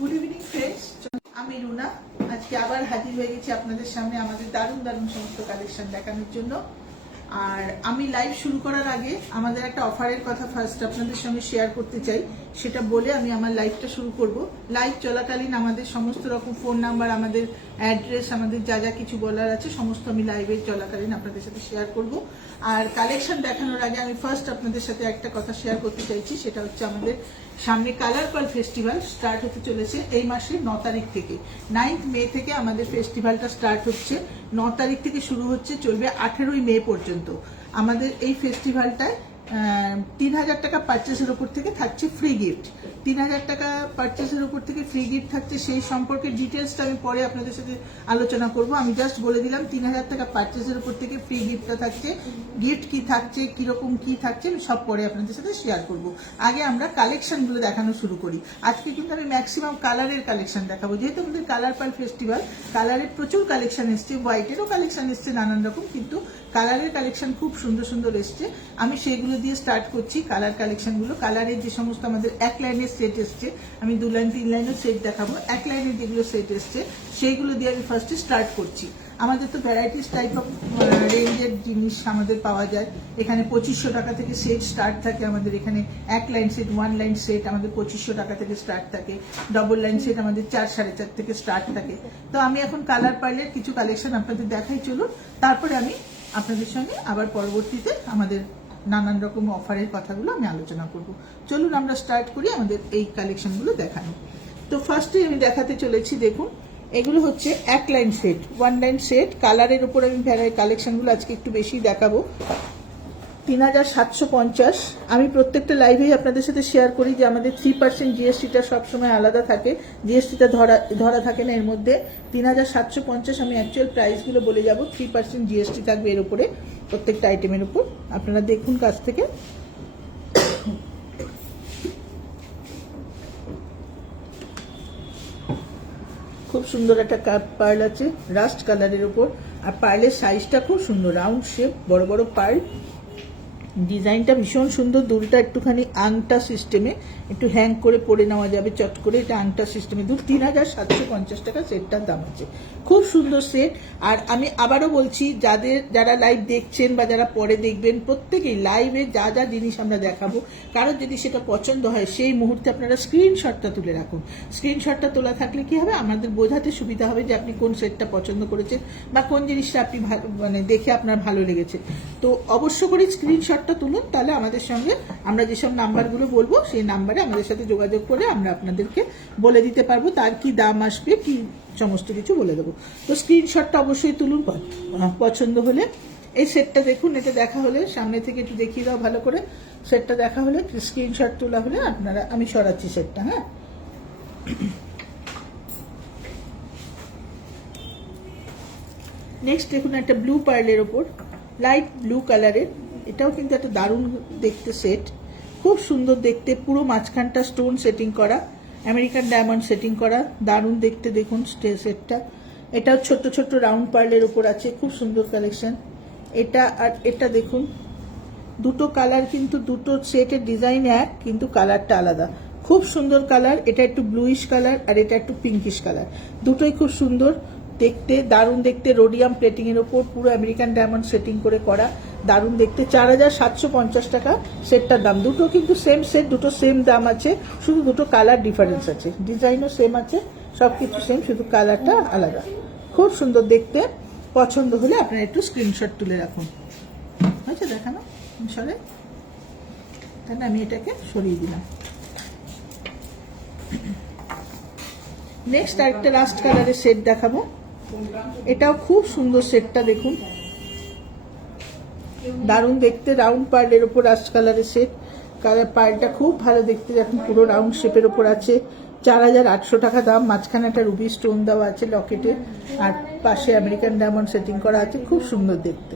Good evening friends, আমি রুনা। আজকে আবার হাজির হয়ে গেছি আপনাদের সামনে আমাদের দারুণ দারুণ সমস্ত কালেকশন দেখানোর জন্য। আর আমি লাইভ শুরু করার আগে আমাদের একটা অফারের কথা ফার্স্ট আপনাদের সঙ্গে শেয়ার করতে চাই, সেটা বলে আমি আমার লাইভটা শুরু করব। লাইভ চলাকালীন আমাদের সমস্ত রকম ফোন নাম্বার, আমাদের অ্যাড্রেস, আমাদের যা যা কিছু বলার আছে সমস্ত আমি লাইভের চলাকালীন আপনাদের সাথে শেয়ার করব। আর কালেকশন দেখানোর আগে আমি ফার্স্ট আপনাদের সাথে একটা কথা শেয়ার করতে চাইছি, সেটা হচ্ছে আমাদের সামনে কালার পাল ফেস্টিভ্যাল স্টার্ট হতে চলেছে এই মাসের 9 তারিখ থেকে। 9 মে থেকে আমাদের ফেস্টিভ্যালটা স্টার্ট হচ্ছে। 9 তারিখ থেকে শুরু হচ্ছে, চলবে 18 মে পর্যন্ত। আমাদের এই ফেস্টিভ্যালটায় 3000 টাকা পারচেসের উপর থেকে থাকছে ফ্রি গিফট। 3000 টাকা পারচেসের উপর থেকে ফ্রি গিফট থাকছে, সেই সম্পর্কে ডিটেলসটা আমি পরে আপনাদের সাথে আলোচনা করব। আমি জাস্ট বলে দিলাম 3000 টাকা পারচেসের উপর থেকে ফ্রি গিফটটা থাকছে। গিফট কি থাকছে, কিরকম কি থাকছে, আমি সব পরে আপনাদের সাথে শেয়ার করব। আগে আমরা কালেকশনগুলো দেখানো শুরু করি। আজকে কিন্তু আমি ম্যাক্সিমাম কালারের কালেকশন দেখাবো, যেহেতু আমাদের কালার পাল ফেস্টিভ্যাল। কালারের প্রচুর কালেকশন এসছে, হোয়াইটেরও কালেকশন এসছে নানান রকম, কিন্তু কালারের কালেকশন খুব সুন্দর সুন্দর এসছে। আমি সেগুলো দিয়ে স্টার্ট করছি কালার কালেকশনগুলো। কালারের যে সমস্ত আমাদের এক লাইনের সেট এসছে, আমি 2 লাইন 3 লাইনের সেট দেখাবো। এক লাইনের যেগুলো সেট এসছে সেইগুলো দিয়ে আমি ফার্স্টে স্টার্ট করছি। আমাদের তো ভ্যারাইটিস টাইপ অফ রেঞ্জের জিনিস আমাদের পাওয়া যায়। এখানে 2500 টাকা থেকে সেট স্টার্ট থাকে আমাদের এখানে। এক লাইন সেট, 1 লাইন সেট আমাদের 2500 টাকা থেকে স্টার্ট থাকে। ডবল লাইন সেট আমাদের 4-4.5 থেকে স্টার্ট থাকে। তো আমি এখন কালার পার্লের কিছু কালেকশন আপনাদের দেখাই, চলুন। তারপরে আমি আপনাদের সঙ্গে আবার পরবর্তীতে আমাদের নানান রকম অফারের কথাগুলো আমি আলোচনা করব। চলুন আমরা স্টার্ট করি আমাদের এই কালেকশনগুলো দেখানো। তো ফার্স্টে আমি দেখাতে চলেছি, দেখুন এগুলো হচ্ছে এক লাইন সেট, 1 লাইন সেট। কালারের উপর আমি কালেকশনগুলো আজকে একটু বেশি দেখাবো। 3750। আমি প্রত্যেকটা লাইভেই আপনাদের সাথে শেয়ার করি যে আমাদের 3% জিএসটিটা সবসময় আলাদা থাকে, জিএসটিটা ধরা থাকে না এর মধ্যে। 3750 আমি অ্যাকচুয়াল প্রাইসগুলো বলে যাব। 3% জিএসটি থাকবে এর উপরে, প্রত্যেকটা আইটেমের উপর। আপনারা দেখুন কাছ থেকে। খুব সুন্দর একটা পার্ল আছে রাস্ট কালারের উপর, আর পার্লের সাইজটা খুব সুন্দর, রাউন্ড শেপ, বড় বড় পার্ল। ডিজাইনটা ভীষণ সুন্দর, দুলটা একটুখানি আংটা সিস্টেমে, একটু হ্যাং করে পরে নেওয়া যাবে চট করে। এটা আংটা সিস্টেমে। 3750 টাকা সেটটার দাম আছে। খুব সুন্দর সেট। আর আমি আবারও বলছি, যারা লাইভ দেখছেন বা যারা পরে দেখবেন, প্রত্যেকেই লাইভে যা যা জিনিস আমরা দেখাবো, কারোর যদি সেটা পছন্দ হয় সেই মুহূর্তে আপনারা স্ক্রিনশটটা তুলে রাখুন। স্ক্রিনশটটা তোলা থাকলে কি হবে, আমাদের বোঝাতে সুবিধা হবে যে আপনি কোন সেটটা পছন্দ করেছেন বা কোন জিনিসটা আপনি দেখে আপনার ভালো লেগেছে। তো অবশ্য করে স্ক্রিনশট তুলুন, তাহলে আমাদের সঙ্গে আমরা যেসব নাম্বারগুলো বলবো সেই নাম্বারে আমাদের সাথে যোগাযোগ করে আমরা আপনাদেরকে বলে দিতে পারবো তার কি দাম আসবে, কি সমস্ত কিছু বলে দেবো। তো স্ক্রিনশটটা অবশ্যই তুলুন পছন্দ হলে। এই সেটটা দেখুন, এটা দেখা হলে সামনে থেকে একটু দেখিয়ে দাও ভালো করে। সেটটা দেখা হলে, স্ক্রিনশট তোলা হলে আপনারা, আমি সরাচ্ছি সেটটা। হ্যাঁ, নেক্সট দেখুন একটা ব্লু পার্লের ওপর, লাইট ব্লু কালারের। এটাও কিন্তু একটা দারুণ দেখতে সেট, খুব সুন্দর দেখতে। পুরো মাঝখানটা স্টোন সেটিং করা, আমেরিকান ডায়মন্ড সেটিং করা, দারুণ দেখতে। দেখুন সেটটা, এটাও ছোট্ট ছোট্ট রাউন্ড পার্লের ওপর আছে, খুব সুন্দর কালেকশন। এটা আর এটা দেখুন, দুটো কালার, কিন্তু দুটো সেটের ডিজাইন এক, কিন্তু কালারটা আলাদা। খুব সুন্দর কালার। এটা একটু ব্লুইশ কালার আর এটা একটু পিঙ্কিশ কালার। দুটোই খুব সুন্দর দেখতে, দারুণ দেখতে। রোডিয়াম প্লেটিং এর ওপর পুরো আমেরিকান ডায়মন্ড সেটিং করে করা, দারুণ দেখতে। 4750 টাকা সেটটার দাম। দুটো কিন্তু সেম সেট, দুটো সেম দাম আছে, শুধু দুটো কালার ডিফারেন্স আছে। ডিজাইনও সেম আছে, সবকিছু সেম, শুধু কালারটা আলাদা। খুব সুন্দর দেখতে। পছন্দ হলে আপনারা একটু স্ক্রিনশট তুলে রাখুন। হয়েছে দেখানো? সরে, তাহলে আমি এটাকে সরিয়ে দিলাম। নেক্সট আরেকটা রাস্ট কালারের সেট দেখাবো। এটাও খুব সুন্দর সেটটা, দেখুন দারুণ দেখতে। রাউন্ড পার্লের ওপর রাস্ট কালারের সেট। কালার পার্লটা খুব ভালো দেখতে, এখন পুরো রাউন্ড শেপের ওপর আছে। 4800 টাকা দাম। মাঝখানে একটা রুবি স্টোন দেওয়া আছে লকেটে, আর পাশে আমেরিকান ডায়মন্ড সেটিং করা আছে, খুব সুন্দর দেখতে,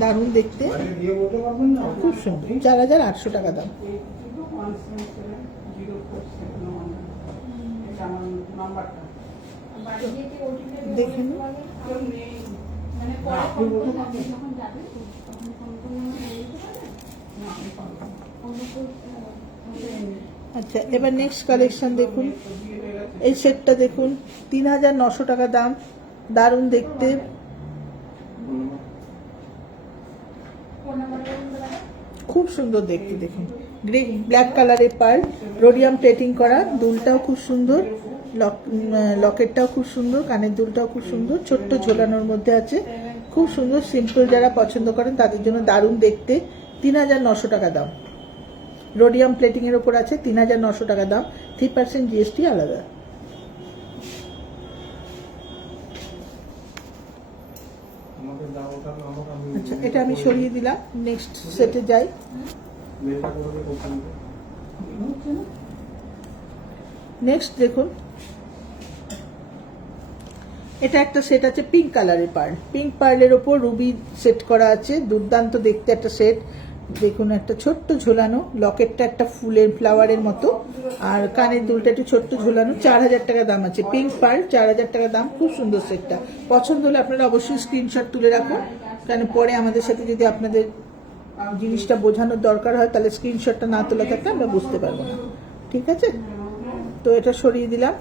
দারুণ দেখতে, খুব সুন্দর। 4800 টাকা দাম। দেখুন আচ্ছা, এবার নেক্সট কালেকশন দেখুন। এই সেটটা দেখুন, 3900 টাকা দাম, দারুণ দেখতে, খুব সুন্দর দেখতে। দেখুন গ্রে ব্ল্যাক কালারের পার্ল, রোডিয়াম প্লেটিং করা, দুলটাও খুব সুন্দর, লকেটটাও খুব সুন্দর, কানের দুলটাও খুব সুন্দর, ছোট্ট ঝোলানোর মধ্যে আছে, খুব সুন্দর। সিম্পল যারা পছন্দ করেন তাদের জন্য দারুণ দেখতে। 3900 টাকা দাম, রোডিয়াম প্লেটিং এর উপর আছে, 3900 টাকা দাম, 3% জিএসটি আলাদা। আচ্ছা, এটা আমি সরিয়ে দিলাম, নেক্সট সেটে যাই। নেক্সট দেখুন, এটা একটা সেট আছে পিঙ্ক কালারের পার্ল, পিঙ্ক পার্লের ওপর রুবি সেট করা আছে, দুর্দান্ত দেখতে একটা সেট। দেখুন একটা ছোট্ট ঝোলানো, লকেটটা একটা ফুলের ফ্লাওয়ারের মতো, আর কানের দুলটা একটু ছোট্ট ঝোলানো, 4000 টাকা দাম আছে। পিঙ্ক পার্ল, 4000 টাকা দাম, খুব সুন্দর সেটটা। পছন্দ হলে আপনারা অবশ্যই স্ক্রিনশট তুলে রাখুন, কারণ পরে আমাদের সাথে যদি আপনাদের জিনিসটা বোঝানোর দরকার হয় তাহলে স্ক্রিনশটটা না তোলা থাকলে আমরা বুঝতে পারবো না। ঠিক আছে, তো এটা সরিয়ে দিলাম।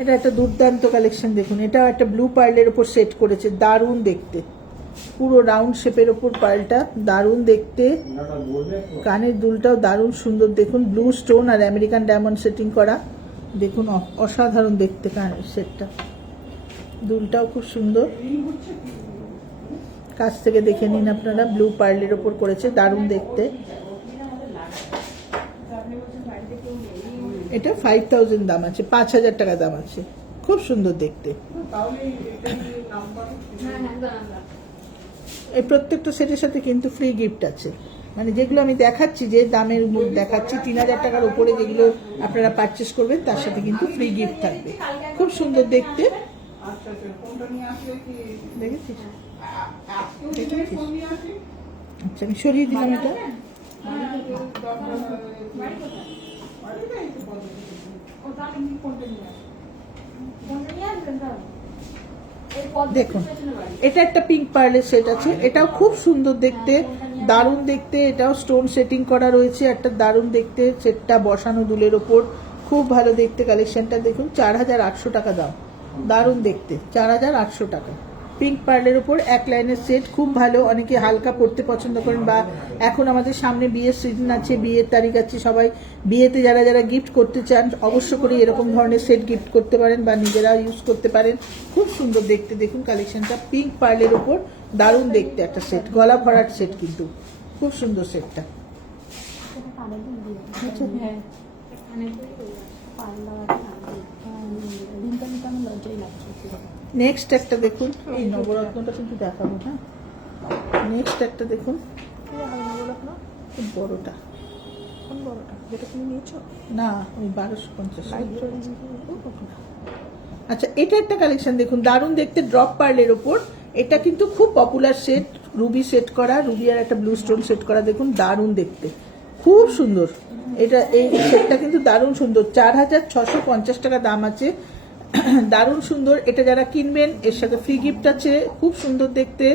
এটা একটা দুর্দান্ত কালেকশন দেখুন, এটাও একটা ব্লু পার্লের উপর সেট করেছে, দারুণ দেখতে, পুরো রাউন্ড শেপের উপর পার্লটা, দারুণ দেখতে, কানের দুলটাও দারুণ সুন্দর। দেখুন ব্লু স্টোন আর আমেরিকান ডায়মন্ড সেটিং করা, দেখুন অসাধারণ দেখতে কানের সেটটা, দুলটাও খুব সুন্দর, কাছ থেকে দেখে নিন আপনারা, ব্লু পার্লের ওপর করেছে, দারুণ দেখতে। এটা 5000 দাম আছে, 5000 টাকা দাম আছে, খুব সুন্দর দেখতে। এই প্রত্যেকটা সেটের সাথে কিন্তু ফ্রি গিফট আছে, মানে যেগুলো আমি দেখাচ্ছি, যে দামের দেখাচ্ছি 3000 টাকার উপরে যেগুলো আপনারা পারচেস করবেন তার সাথে কিন্তু ফ্রি গিফট থাকবে, খুব সুন্দর দেখতে। দেখেছিস? আচ্ছা, আমি সরিয়ে দিলাম এটা। দেখুন এটা একটা পিঙ্ক পার্লের সেট আছে, এটাও খুব সুন্দর দেখতে, দারুণ দেখতে, এটাও স্টোন সেটিং করা রয়েছে, একটা দারুণ দেখতে সেটটা, বসানো দুলের ওপর, খুব ভালো দেখতে কালেকশনটা। দেখুন 4800 টাকা দাম, দারুণ দেখতে, 4800 টাকা, পিঙ্ক পার্লের উপর এক লাইনের সেট, খুব ভালো। অনেকে হালকা পড়তে পছন্দ করেন, বা এখন আমাদের সামনে বিয়ের সিজন আছে, বিয়ের তারিখ আছে, সবাই বিয়েতে যারা যারা গিফট করতে চান অবশ্য করে এরকম ধরনের সেট গিফট করতে পারেন বা নিজেরা ইউজ করতে পারেন, খুব সুন্দর দেখতে। দেখুন কালেকশনটা, পিঙ্ক পার্লের উপর দারুণ দেখতে একটা সেট, গলা ভরার সেট, কিন্তু খুব সুন্দর সেটটা। নেক্সট একটা দেখুন, এই নবরত্নটা কিন্তু দেখাবো, হ্যাঁ। নেক্সট একটা দেখুন, বড়টা, কোন বড়টা যেটা তুমি নিয়েছো? না, ওই 1250। আচ্ছা, এটা একটা কালেকশন দেখুন, দারুণ দেখতে, ড্রপ পার্লের ওপর, এটা কিন্তু খুব পপুলার সেট, রুবি সেট করা, রুবি আর একটা ব্লু স্টোন সেট করা, দেখুন দারুণ দেখতে, খুব সুন্দর। এটা এই সেটটা কিন্তু দারুণ সুন্দর, 4650 টাকা দাম আছে, দারুণ সুন্দর। এটা যারা কিনবেন এর সাথে ফ্রি গিফট আছে, খুব সুন্দর দেখতে।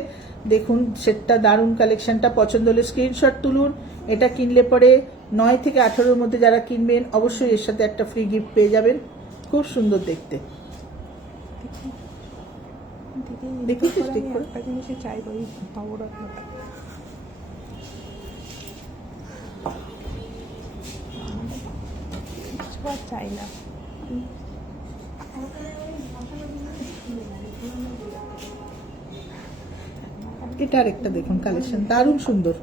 দেখুন সেটটা দারুণ, কালেকশনটা পছন্দ হলে স্ক্রিনশট তুলুন। এটা কিনলে পরে 9 থেকে 18-র মধ্যে যারা কিনবেন অবশ্যই এর সাথে একটা ফ্রি গিফট পেয়ে যাবেন, খুব সুন্দর দেখতে। দেখুন চাই না, এটা আরেকটা দেখুন কালেকশন, দারুণ সুন্দর।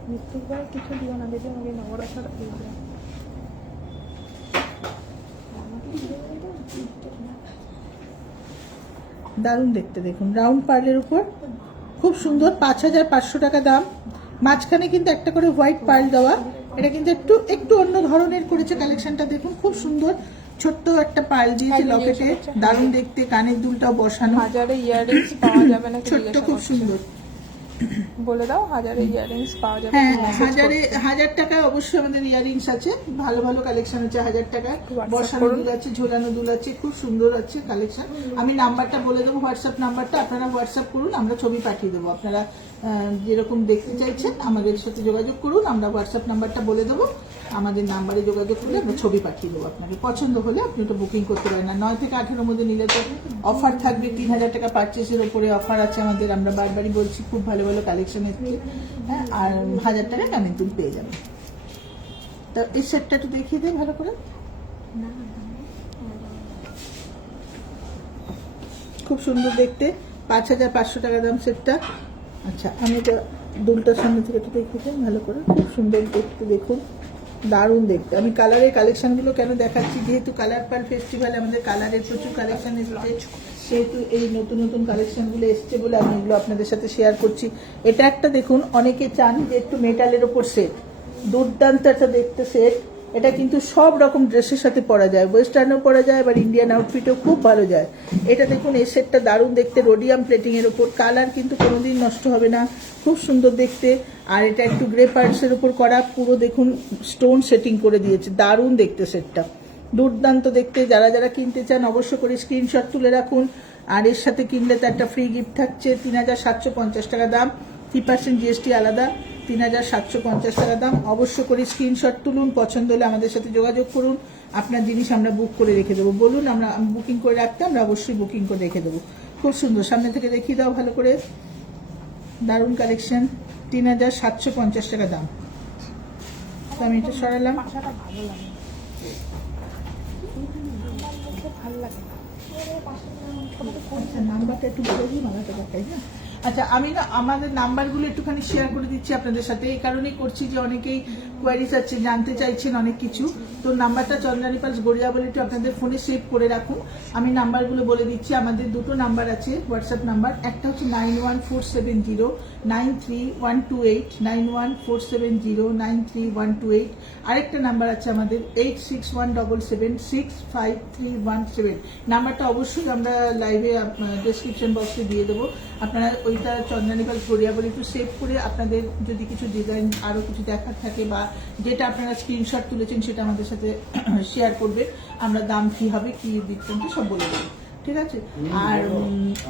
দারুণ দেখতে, দেখুন রাউন্ড পার্লের উপর, খুব সুন্দর, 5500 টাকা দাম। মাঝখানে কিন্তু একটা করে হোয়াইট পার্ল দেওয়া, এটা কিন্তু একটু একটু অন্য ধরনের করেছে কালেকশনটা। দেখুন খুব সুন্দর, ছোট্ট একটা পার্ল দিয়েছে লকেটে, দারুণ দেখতে, কানের দুলটাও বসানো, ছোট্ট, খুব সুন্দর। বলে দাও, হাজারে ইয়াররিংস পাওয়া যাবে? হ্যাঁ, 1000 টাকায় অবশ্যই আমাদের ইয়াররিংস আছে, ভালো ভালো কালেকশন আছে। 1000 টাকায় বসানো দুল আছে, ঝোলানো দুল আছে, খুব সুন্দর আছে কালেকশন। আমি নাম্বারটা বলে দেবো, হোয়াটসঅ্যাপ নাম্বারটা, আপনারা হোয়াটসঅ্যাপ করুন, আমরা ছবি পাঠিয়ে দেবো। আপনারা যেরকম দেখতে চাইছেন আমাদের সাথে যোগাযোগ করুন, আমরা হোয়াটসঅ্যাপ নাম্বারটা বলে দেবো, আমাদের নাম্বারে যোগাযোগ করলে আমরা ছবি পাঠিয়ে দেবো। আপনাকে পছন্দ হলে আপনি ওটা বুকিং করতে পারেন। আর 9 থেকে 18 মধ্যে নিলে তো অফার থাকবে, 3000 টাকা পারচেসের ওপরে অফার আছে আমাদের। আমরা বারবারই বলছি, খুব ভালো ভালো কালেকশন এসছে। হ্যাঁ, আর 1000 টাকা কানের দুল পেয়ে যাবেন। তো এই সেটটা একটু দেখিয়ে দিই ভালো করে। খুব সুন্দর দেখতে, 5500 টাকা দাম সেটটা। আচ্ছা, আমি এটা দুলটার সামনে থেকে একটু দেখিয়ে দিই ভালো করে। খুব সুন্দর দেখতে, দেখুন, দারুণ দেখতে। আমি কালারের কালেকশনগুলো কেন দেখাচ্ছি, যেহেতু কালার পার্ল ফেস্টিভ্যালে আমাদের কালারের প্রচুর কালেকশন এসেছে, সেহেতু এই নতুন নতুন কালেকশনগুলো এসছে বলে আমি এগুলো আপনাদের সাথে শেয়ার করছি। এটা একটা দেখুন, অনেকে চান যে একটু মেটালের ওপর সেট, দুর্দান্ত একটা দেখতে সেট। এটা কিন্তু সব রকম ড্রেসের সাথে পরা যায়, ওয়েস্টার্নও পরা যায়, আবার ইন্ডিয়ান আউটফিটও খুব ভালো যায়। এটা দেখুন, এই সেটটা দারুণ দেখতে, রোডিয়াম প্লেটিং এর ওপর, কালার কিন্তু কোনোদিন নষ্ট হবে না, খুব সুন্দর দেখতে। আর এটা একটু গ্রে পার্টসের উপর করা, পুরো দেখুন স্টোন সেটিং করে দিয়েছে, দারুণ দেখতে সেটটা, দুর্দান্ত দেখতে। যারা যারা কিনতে চান অবশ্য করে স্ক্রিনশট তুলে রাখুন। আর এর সাথে কিনলে তো একটা ফ্রি গিফট থাকছে। 3750 টাকা দাম, 3% জিএসটি আলাদা, 3750 টাকা দাম। অবশ্য করে স্ক্রিনশট তুলুন, পছন্দ হলে আমাদের সাথে যোগাযোগ করুন, আপনার জিনিস আমরা বুক করে রেখে দেবো। বলুন, আমরা বুকিং করে রাখতে, আমরা অবশ্যই বুকিং করে রেখে দেবো। খুব সুন্দর, সামনে থেকে দেখিয়ে দাও ভালো করে, দারুণ কালেকশন, 3750 টাকা দাম। তো আমি এটা সরালাম। আচ্ছা, নাম্বারটা একটু বলে দিই, মালাটা দেখাই না। আচ্ছা, আমি না আমাদের নাম্বারগুলো একটুখানি শেয়ার করে দিচ্ছি আপনাদের সাথে, এই কারণেই করছি যে অনেকেই কোয়ারিজ আছে, জানতে চাইছেন অনেক কিছু। তো নাম্বারটা চন্দ্রানী পালস গড়িয়া বলে একটু আপনাদের ফোনে সেভ করে রাখুন। আমি নাম্বারগুলো বলে দিচ্ছি। আমাদের দুটো নাম্বার আছে, হোয়াটসঅ্যাপ নাম্বার। একটা হচ্ছে 9147093128, 9147093128। আরেকটা নাম্বার আছে আমাদের 8617765317। নাম্বারটা অবশ্যই আমরা লাইভে ডেসক্রিপশন বক্সে দিয়ে দেবো, আপনারা ওইটা চন্দ্রানী পালস গড়িয়া বলে একটু সেভ করে, আপনাদের যদি কিছু ডিজাইন আরও কিছু দেখার থাকে বা যেটা আপনারা স্ক্রিনশট তুলেছেন সেটা আমাদের সাথে শেয়ার করবে, আমরা দাম কী হবে, কী বৃত্তান্ত সব বলে দেবো, ঠিক আছে। আর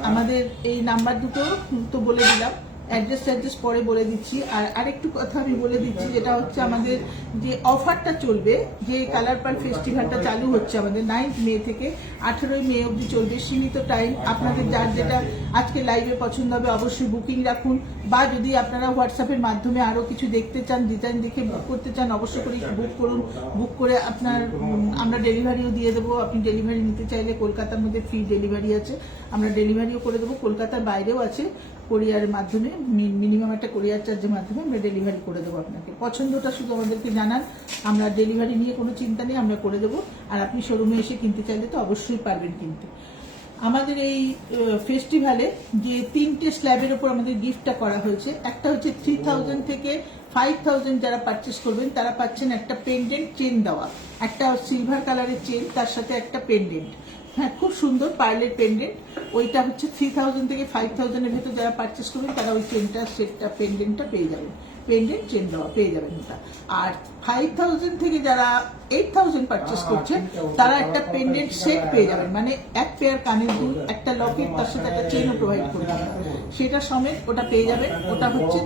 আমাদের এই নাম্বার দুটো তো বলে দিলাম, অ্যাড্রেস পরে বলে দিচ্ছি। আর আরেকটু কথা আমি বলে দিচ্ছি, যেটা হচ্ছে আমাদের যে অফারটা চলবে, যে কালার পার্ল ফেস্টিভ্যালটা চালু হচ্ছে আমাদের 9 মে থেকে 18 মে অবধি চলবে, সীমিত টাইম। আপনাদের যার যেটা আজকে লাইভে পছন্দ হবে অবশ্যই বুকিং রাখুন, বা যদি আপনারা হোয়াটসঅ্যাপের মাধ্যমে আরও কিছু দেখতে চান, ডিজাইন দেখে বুক করতে চান, অবশ্যই করে বুক করুন। বুক করে আপনার আমরা ডেলিভারিও দিয়ে দেবো। আপনি ডেলিভারি নিতে চাইলে কলকাতার মধ্যে ফ্রি ডেলিভারি আছে, আমরা ডেলিভারিও করে দেবো। কলকাতার বাইরেও আছে, কোরিয়ারের মাধ্যমে, মিনিমাম একটা কোরিয়ার চার্জের মাধ্যমে আমরা ডেলিভারি করে দেবো। আপনাকে পছন্দটা শুধু আমাদেরকে জানান, আমরা ডেলিভারি নিয়ে কোনো চিন্তা নেই, আমরা করে দেবো। আর আপনি শোরুমে এসে কিনতে চাইলে তো অবশ্যই পারবেন কিনতে। আমাদের এই ফেস্টিভ্যালে যে 3টে স্ল্যাবের ওপর আমাদের গিফটটা করা হয়েছে, একটা হচ্ছে 3000 থেকে 5000 যারা পারচেস করবেন তারা পাচ্ছেন একটা পেন্ডেন্ট চেন দেওয়া, একটা সিলভার কালারের চেন, তার সাথে একটা পেন্ডেন্ট। হ্যাঁ, খুব সুন্দর পার্লের পেন্ডেন্ট। ওইটা হচ্ছে 3000 থেকে 5000 এর ভেতর যারা পারচেস করবেন তারা ওই চেনটা, সেটটা, পেন্ডেন্টটা পেয়ে যাবেন, পেন্ডেন্ট চেন দেওয়া পেয়ে যাবেন ওটা। আর 5000 থেকে যারা 8000 পারচেস করছেন তারা একটা পেন্ডেন্ট সেট পেয়ে যাবেন, মানে এক পেয়ার কানের দুল, একটা লকেট, তার সাথে একটা চেনও প্রোভাইড করবে, সেটা সমেত ওটা পেয়ে যাবেন। ওটা হচ্ছে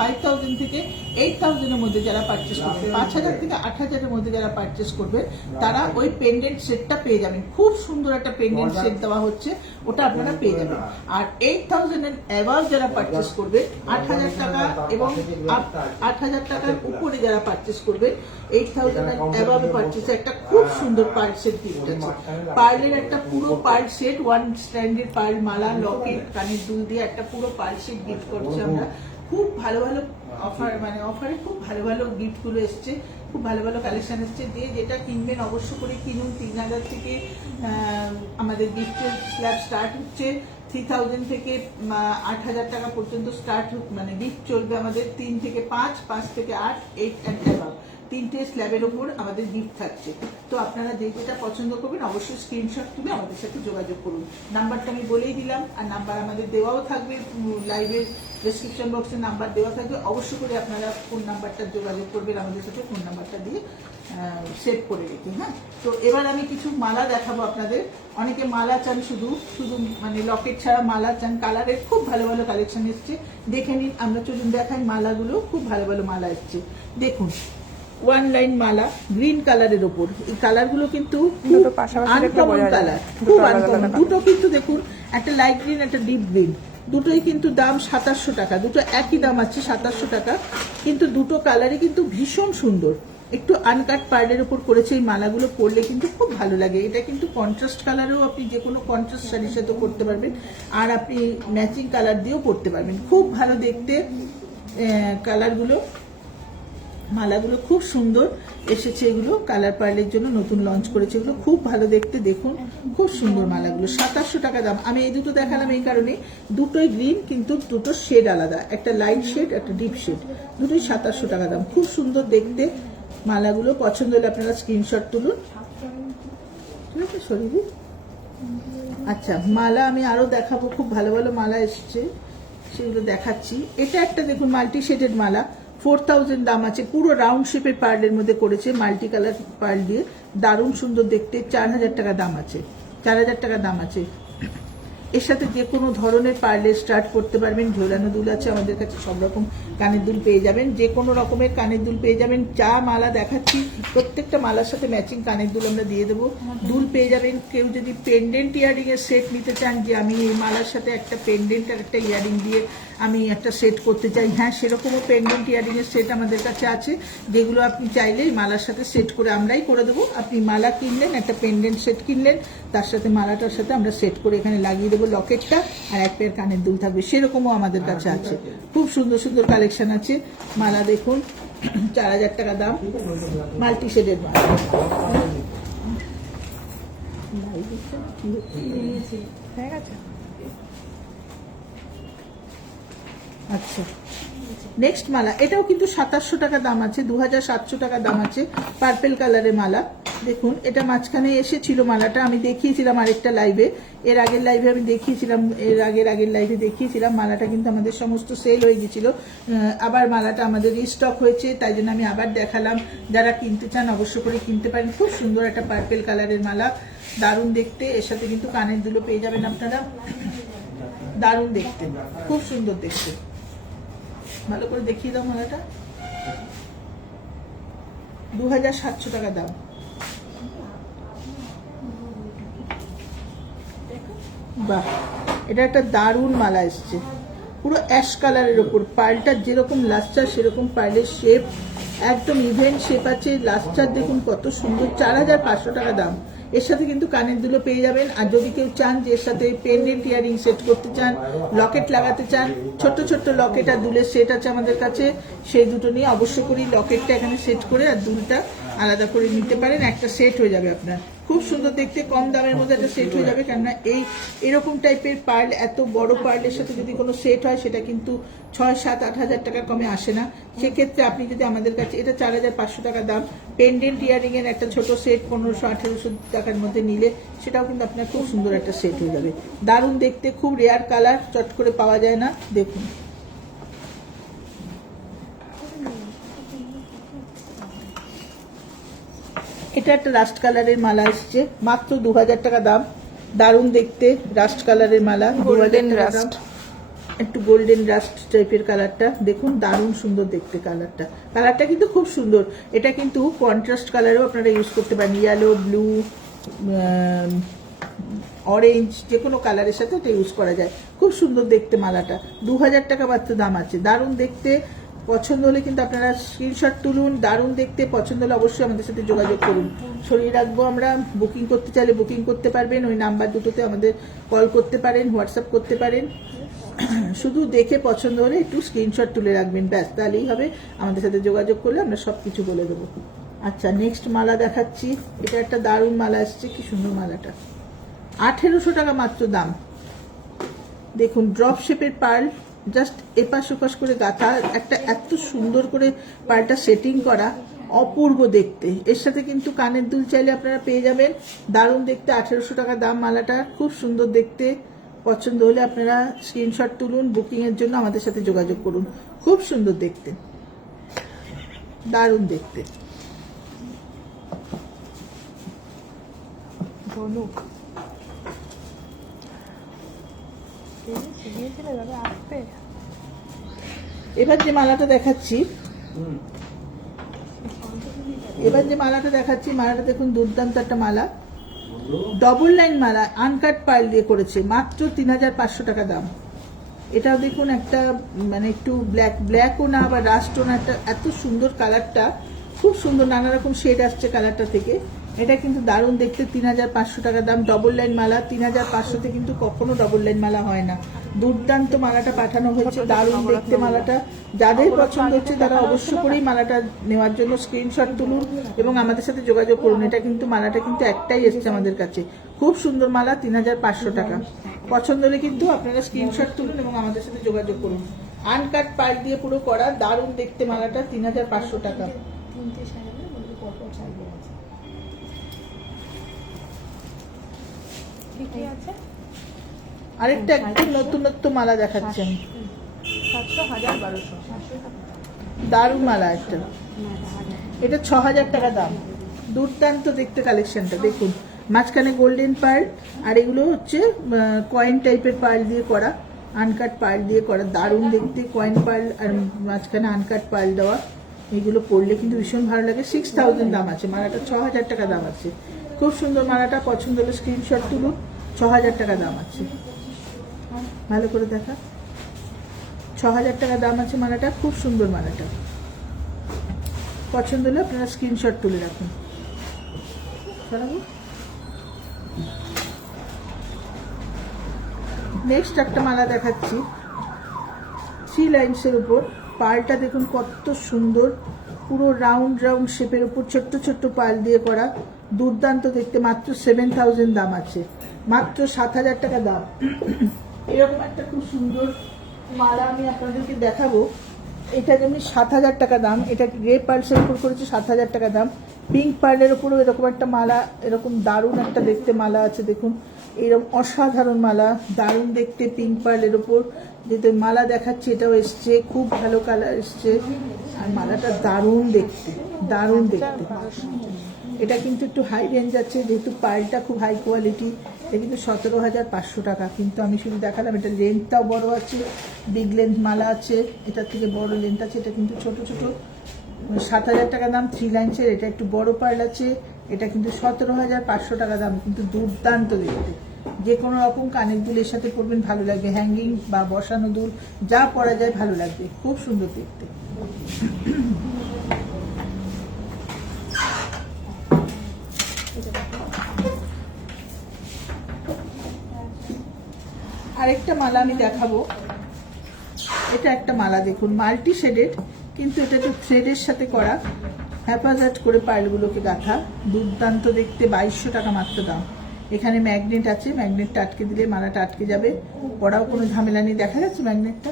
5000 থেকে 8000 এর মধ্যে যারা পারচেস করবেন, 5000 থেকে 8000 এর মধ্যে যারা পারচেস করবেন তারা ওই পেন্ডেন্ট সেটটা পেয়ে যাবেন। খুব সুন্দর একটা পেন্ডেন্ট সেট দেওয়া হচ্ছে, ওটা আপনারা পেয়ে যাবেন। আর 8000 এর অ্যাবাভ যারা পারচেস করবে, 8000 টাকা এবং 8000 টাকার উপরে যারা পারচেস করবে, 8000 এর অ্যাবাভ পারচেসে একটা খুব সুন্দর পার্ল সেট গিফট আছে। পার্লের একটা পুরো পার্ল সেট, ওয়ান স্ট্যান্ডের পার্ল মালা, লকেট, কানের দুল দিয়ে একটা পুরো পার্ল সেট গিফট করছি আমরা। খুব ভালো ভালো অফার, মানে অফারে খুব ভালো ভালো গিফটগুলো এসছে, খুব ভালো ভালো কালেকশন এসছে। দিয়ে যেটা কিনবেন অবশ্য করে কিনুন। 3000 থেকে আমাদের গিফটের স্ল্যাব স্টার্ট হচ্ছে, 3000 থেকে 8000 টাকা পর্যন্ত স্টার্ট, মানে গিফট চলবে আমাদের 3 থেকে 5, 5 থেকে 8, 8 অ্যান্ড অ্যাবাভ। 3টে স্ল্যাবের ওপর আমাদের গিফট থাকছে। তো আপনারা যে যেটা পছন্দ করবেন অবশ্যই স্ক্রিনশট তুলে আমাদের সাথে যোগাযোগ করুন। নাম্বারটা আমি বলেই দিলাম, আর নাম্বার আমাদের দেওয়াও থাকবে, লাইভের ডেসক্রিপশন বক্সে নাম্বার দেওয়া থাকবে। অবশ্যই করে আপনারা ফোন নাম্বারটা যোগাযোগ করবেন আমাদের সাথে, ফোন নাম্বারটা দিয়ে সেভ করে রেখে। হ্যাঁ, তো এবার আমি কিছু মালা দেখাবো আপনাদের। অনেকে মালা চান, শুধু শুধু মানে লকেট ছাড়া মালা চান, কালারের খুব ভালো ভালো কালেকশন এসছে, দেখে নিন। আমরা চলুন দেখাই মালাগুলো, খুব ভালো ভালো মালা এসছে। দেখুন, 1 লাইন মালা গ্রিন কালারের ওপর। এই কালারগুলো কিন্তু দুটো পাশাপাশি দেখলে আনকমন বোঝা যায়। কালার, দুটো খুব আলাদা আনকমন। আলাদা দুটো কিন্তু দেখুন, একটা লাইট গ্রিন, একটা ডিপ গ্রিন, দুটোই কিন্তু দাম 2700 টাকা। দুটো একই দাম আছে, 2700 টাকা, কিন্তু দুটো কালারই কিন্তু ভীষণ সুন্দর। একটু আনকাট পার্লের উপর করেছে। এই মালাগুলো পরলে কিন্তু খুব ভালো লাগে। এটা কিন্তু কন্ট্রাস্ট কালারেও, আপনি যে কোনো কন্ট্রাস্ট শাড়ির সাথে করতে পারবেন, আর আপনি ম্যাচিং কালার দিয়েও পরতে পারবেন। খুব ভালো দেখতে কালারগুলো, মালাগুলো খুব সুন্দর এসেছে। এগুলো কালার পার্লের জন্য নতুন লঞ্চ করেছে, এগুলো খুব ভালো দেখতে। দেখুন, খুব সুন্দর মালাগুলো, 2700 টাকা দাম। আমি এই দুটো দেখালাম এই কারণে, দুটোই গ্রিন কিন্তু দুটো শেড আলাদা, একটা লাইট শেড, একটা ডিপ শেড, দুটোই 2700 টাকা দাম। খুব সুন্দর দেখতে মালাগুলো। পছন্দ হলে আপনারা স্ক্রিনশট তুলুন। ঠিক আছে, সরিয়ে। আচ্ছা, মালা আমি আরো দেখাবো, খুব ভালো ভালো মালা এসছে, সেগুলো দেখাচ্ছি। এটা একটা দেখুন, মাল্টি শেডেড মালা, 4000 দাম আছে। পুরো রাউন্ড শেপের পার্লের মধ্যে করেছে, মাল্টি কালার পার্ল দিয়ে, দারুণ সুন্দর দেখতে। 4000 টাকা দাম আছে, 4000 টাকা দাম আছে। এর সাথে যে কোনো ধরনের পার্লে স্টার্ট করতে পারবেন। ঝোলানো দুল আছে আমাদের কাছে, সব রকম কানের দুল পেয়ে যাবেন, যে কোনো রকমের কানের দুল পেয়ে যাবেন। যা মালা দেখাচ্ছি প্রত্যেকটা মালার সাথে ম্যাচিং কানের দুল আমরা দিয়ে দেবো, দুল পেয়ে যাবেন। কেউ যদি পেন্ডেন্ট ইয়ারিং এর সেট নিতে চান, যে আমি এই মালার সাথে একটা পেন্ডেন্ট আর একটা ইয়ারিং দিয়ে আমি একটা সেট করতে চাই, হ্যাঁ, সেরকমও পেন্ডেন্ট ইয়ারিং এর সেট আমাদের কাছে আছে, যেগুলো আপনি চাইলে মালার সাথে সেট করে আমরাই করে দেবো। আপনি মালা কিনলেন, একটা পেন্ডেন্ট সেট কিনলেন, তার সাথে মালাটার সাথে আমরা সেট করে এখানে লাগিয়ে দেবো লকেটটা, আর এক পেয়ার কানের দুল থাকবে, সেরকমও আমাদের কাছে আছে। খুব সুন্দর সুন্দর কালেকশন আছে। মালা দেখুন, 4000 টাকা দাম, মাল্টি শেডের মালা। হয়ে গেছে। আচ্ছা, নেক্সট মালা, এটাও কিন্তু 2700 টাকা দাম আছে, 2700 টাকা দাম আছে। পার্পেল কালারের মালা দেখুন, এটা মাঝখানে এসেছিল মালাটা, আমি দেখিয়েছিলাম আরেকটা লাইভে, এর আগের লাইভে আমি দেখিয়েছিলাম, এর আগের লাইভে দেখিয়েছিলাম। মালাটা কিন্তু আমাদের সমস্ত সেল হয়ে গেছিল, আবার মালাটা আমাদের রিস্টক হয়েছে, তাই জন্য আমি আবার দেখালাম। যারা কিনতে চান অবশ্য করে কিনতে পারেন। খুব সুন্দর একটা পার্পেল কালারের মালা, দারুণ দেখতে। এর সাথে কিন্তু কানের দুলো পেয়ে যাবেন আপনারা, দারুণ দেখতে, খুব সুন্দর দেখতে। ভালো করে দেখিয়ে দাও মালাটা, 2700 টাকা দাম। বাহ, এটা একটা দারুণ মালা এসছে, পুরো অ্যাশ কালারের ওপর। পার্লটা যেরকম লাস্টার সেরকম পার্লের শেপ, একদম ইভেন্ট শেপ আছে। লাস্টার দেখুন কত সুন্দর, 4500 টাকা দাম। এর সাথে কিন্তু কানের দুলো পেয়ে যাবেন। আর যদি কেউ চান যে এর সাথে পেন্ডেন্ট ইয়ারিং সেট করতে চান, লকেট লাগাতে চান, ছোট্ট ছোট্ট লকেট আর দুলের সেট আছে আমাদের কাছে, সেই দুটো নিয়ে অবশ্য করে লকেটটা এখানে সেট করে আর দুলটা আলাদা করে নিতে পারেন, একটা সেট হয়ে যাবে আপনার। খুব সুন্দর দেখতে, কম দামের মধ্যে একটা সেট হয়ে যাবে। কেননা এরকম টাইপের পার্ল, এত বড় পার্লের সাথে যদি কোনো সেট হয়, সেটা কিন্তু 6, 7, 8 হাজার টাকার কমে আসে না। সেক্ষেত্রে আপনি যদি আমাদের কাছে, এটা 4500 টাকা দাম, পেন্ডেন্ট ইয়ারিং এর একটা ছোট সেট 1500-1800 টাকার মধ্যে নিলে সেটাও কিন্তু আপনার খুব সুন্দর একটা সেট হয়ে যাবে। দারুণ দেখতে, খুব রেয়ার কালার, চট করে পাওয়া যায় না। দেখুন, এটা একটা রাস্ট কালারের মালা এসছে, মাত্র 2000 টাকা দাম। দারুণ দেখতে রাস্ট কালারের মালা, গোল্ডেন রাস্ট, একটু গোল্ডেন রাস্ট টাইপের কালারটা দেখুন, দারুণ সুন্দর দেখতে কালারটা। কালারটা কিন্তু খুব সুন্দর। এটা কিন্তু কন্ট্রাস্ট কালারও আপনারা ইউজ করতে পারেন, ইয়েলো, ব্লু, অরেঞ্জ, যে কোনো কালারের সাথে এটা ইউজ করা যায়। খুব সুন্দর দেখতে মালাটা, 2000 টাকা মাত্র দাম আছে। দারুণ দেখতে, পছন্দ হলে কিন্তু আপনারা স্ক্রিনশট তুলুন। দারুণ দেখতে, পছন্দ হলে অবশ্যই আমাদের সাথে যোগাযোগ করুন। সরিয়ে রাখবো আমরা, বুকিং করতে চাইলে বুকিং করতে পারবেন। ওই নাম্বার দুটোতে আমাদের কল করতে পারেন, হোয়াটসঅ্যাপ করতে পারেন। শুধু দেখে পছন্দ হলে একটু স্ক্রিনশট তুলে রাখবেন, ব্যাস, তাহলেই হবে। আমাদের সাথে যোগাযোগ করলে আমরা সব কিছু বলে দেবো। আচ্ছা, নেক্সট মালা দেখাচ্ছি। এটা একটা দারুণ মালা আসছে, কি সুন্দর মালাটা, 1800 টাকা মাত্র দাম। দেখুন, ড্রপ শেপের পার্ল, জাস্ট এপাশ ওপাশ করে গাঁথা, একটা এত সুন্দর করে পার্লটা সেটিং করা, অপূর্ব দেখতে। এর সাথে কিন্তু কানের দুল চাইলে আপনারা পেয়ে যাবেন, দারুণ দেখতে। 1800 টাকা দাম মালাটা, খুব সুন্দর দেখতে। পছন্দ হলে আপনারা স্ক্রিনশট তুলুন, বুকিং এর জন্য আমাদের সাথে যোগাযোগ করুন। খুব সুন্দর দেখতে, দারুণ দেখতে। এবার যে মালাটা দেখাচ্ছি, মালাটা দেখুন, দুর্দান্ত একটা মালা, ডবল লাইন মালা, আনকাট পার্ল দিয়ে করেছে, মাত্র 3500 টাকা দাম। এটাও দেখুন একটা মানে একটু ব্ল্যাকও না বা রাস্টও না, একটা এত সুন্দর কালারটা, খুব সুন্দর, নানা রকম শেড আসছে কালারটা থেকে। এটা কিন্তু দারুণ দেখতে, 3500 টাকা দাম। ডবল লাইন মালা 3500-তে কিন্তু কখনো ডবল লাইন মালা হয় না। দুর্দান্ত মালাটা পাঠানো হয়েছে, দারুণ দেখতে মালাটা। যাদের পছন্দ হচ্ছে তারা অবশ্য করেই মালাটা নেওয়ার জন্য স্ক্রিনশট তুলুন এবং আমাদের সাথে যোগাযোগ করুন। এটা কিন্তু মালাটা কিন্তু একটাই এসেছে আমাদের কাছে, খুব সুন্দর মালা, 3500 টাকা। পছন্দ হলে কিন্তু আপনারা স্ক্রিনশট তুলুন এবং আমাদের সাথে যোগাযোগ করুন। আনকাট পার্ট দিয়ে পুরো করা, দারুণ দেখতে মালাটা, 3500 টাকা। আরেকটা একদম নতুনত্ব মালা দেখাচ্ছি আমি, 1200 দারুণ মালা একটা, এটা 6000 টাকা দাম। দুর্দান্ত দেখতে কালেকশনটা দেখুন, মাঝখানে গোল্ডেন পার্ল, আর এগুলো হচ্ছে কয়েন টাইপের পার্ল দিয়ে করা, আনকাট পার্ল দিয়ে করা, দারুণ দেখতে। কয়েন পার্ল আর মাঝখানে আনকাট পার্ল দেওয়া, এগুলো পরলে কিন্তু ভীষণ ভালো লাগে। 6000 দাম আছে মালাটা, 6000 টাকা দাম আছে। খুব সুন্দর মালাটা, পছন্দ হলে স্ক্রিনশট তুলুন। 6000 টাকা দাম আছে, ভালো করে দেখা, 6000 টাকা দাম আছে মালাটা, খুব সুন্দর মালাটা। পছন্দ হলে আপনারা স্ক্রিনশট তুলে রাখুন। নেক্সট একটা মালা দেখাচ্ছি, 3 লাইন্সের উপর, পার্লটা দেখুন কত সুন্দর, পুরো রাউন্ড শেপের উপর ছোট্ট ছোট্ট পার্ল দিয়ে করা, দুর্দান্ত দেখতে। মাত্র 7000 দাম আছে, মাত্র 7000 টাকা দাম। এরকম একটা খুব সুন্দর মালা আমি আপনাদেরকে দেখাবো, এটা যেমনি 7000 টাকা দাম। এটা গ্রে পার্লসের উপর করেছে, 7000 টাকা দাম। পিঙ্ক পার্লের উপরও এরকম একটা মালা, এরকম দারুণ একটা দেখতে মালা আছে দেখুন, এরকম অসাধারণ মালা, দারুণ দেখতে। পিঙ্ক পার্লের উপর যেটা মালা দেখাচ্ছি এটাও এসছে, খুব ভালো কালার এসছে, আর মালাটা দারুণ দেখতে, দারুণ দেখতে। এটা কিন্তু একটু হাই রেঞ্জ আছে, যেহেতু পার্লটা খুব হাই কোয়ালিটি। এটা কিন্তু 17500 টাকা, কিন্তু আমি শুধু দেখালাম। এটা লেন্থটাও বড় আছে, বিগ লেন্থ মালা আছে, এটার থেকে বড় লেন্থ আছে। এটা কিন্তু ছোট ছোট, 7000 টাকা দাম। 3 লাইন্সের, এটা একটু বড় পার্ল আছে, এটা কিন্তু 17500 টাকা দাম, কিন্তু দুর্দান্ত দেখতে। যে কোনো রকম কানের দুলের সাথে পরবেন, ভালো লাগবে। হ্যাঙ্গিং বা বসানো দুল যা পরা যায় ভালো লাগবে, খুব সুন্দর দেখতে। আরেকটা মালা আমি দেখাবো, এটা একটা মালা দেখুন, মাল্টি শেডেড, কিন্তু এটা একটু থ্রেডের সাথে করা, হ্যাপাজাট করে পার্লগুলোকে গাঁথা, দুর্দান্ত দেখতে। 2200 টাকা মাত্র দাম। এখানে ম্যাগনেট আছে, ম্যাগনেটটা আটকে দিলে মালাটা আটকে যাবে, পরাও কোনো ঝামেলা নেই। দেখা যাচ্ছে ম্যাগনেটটা,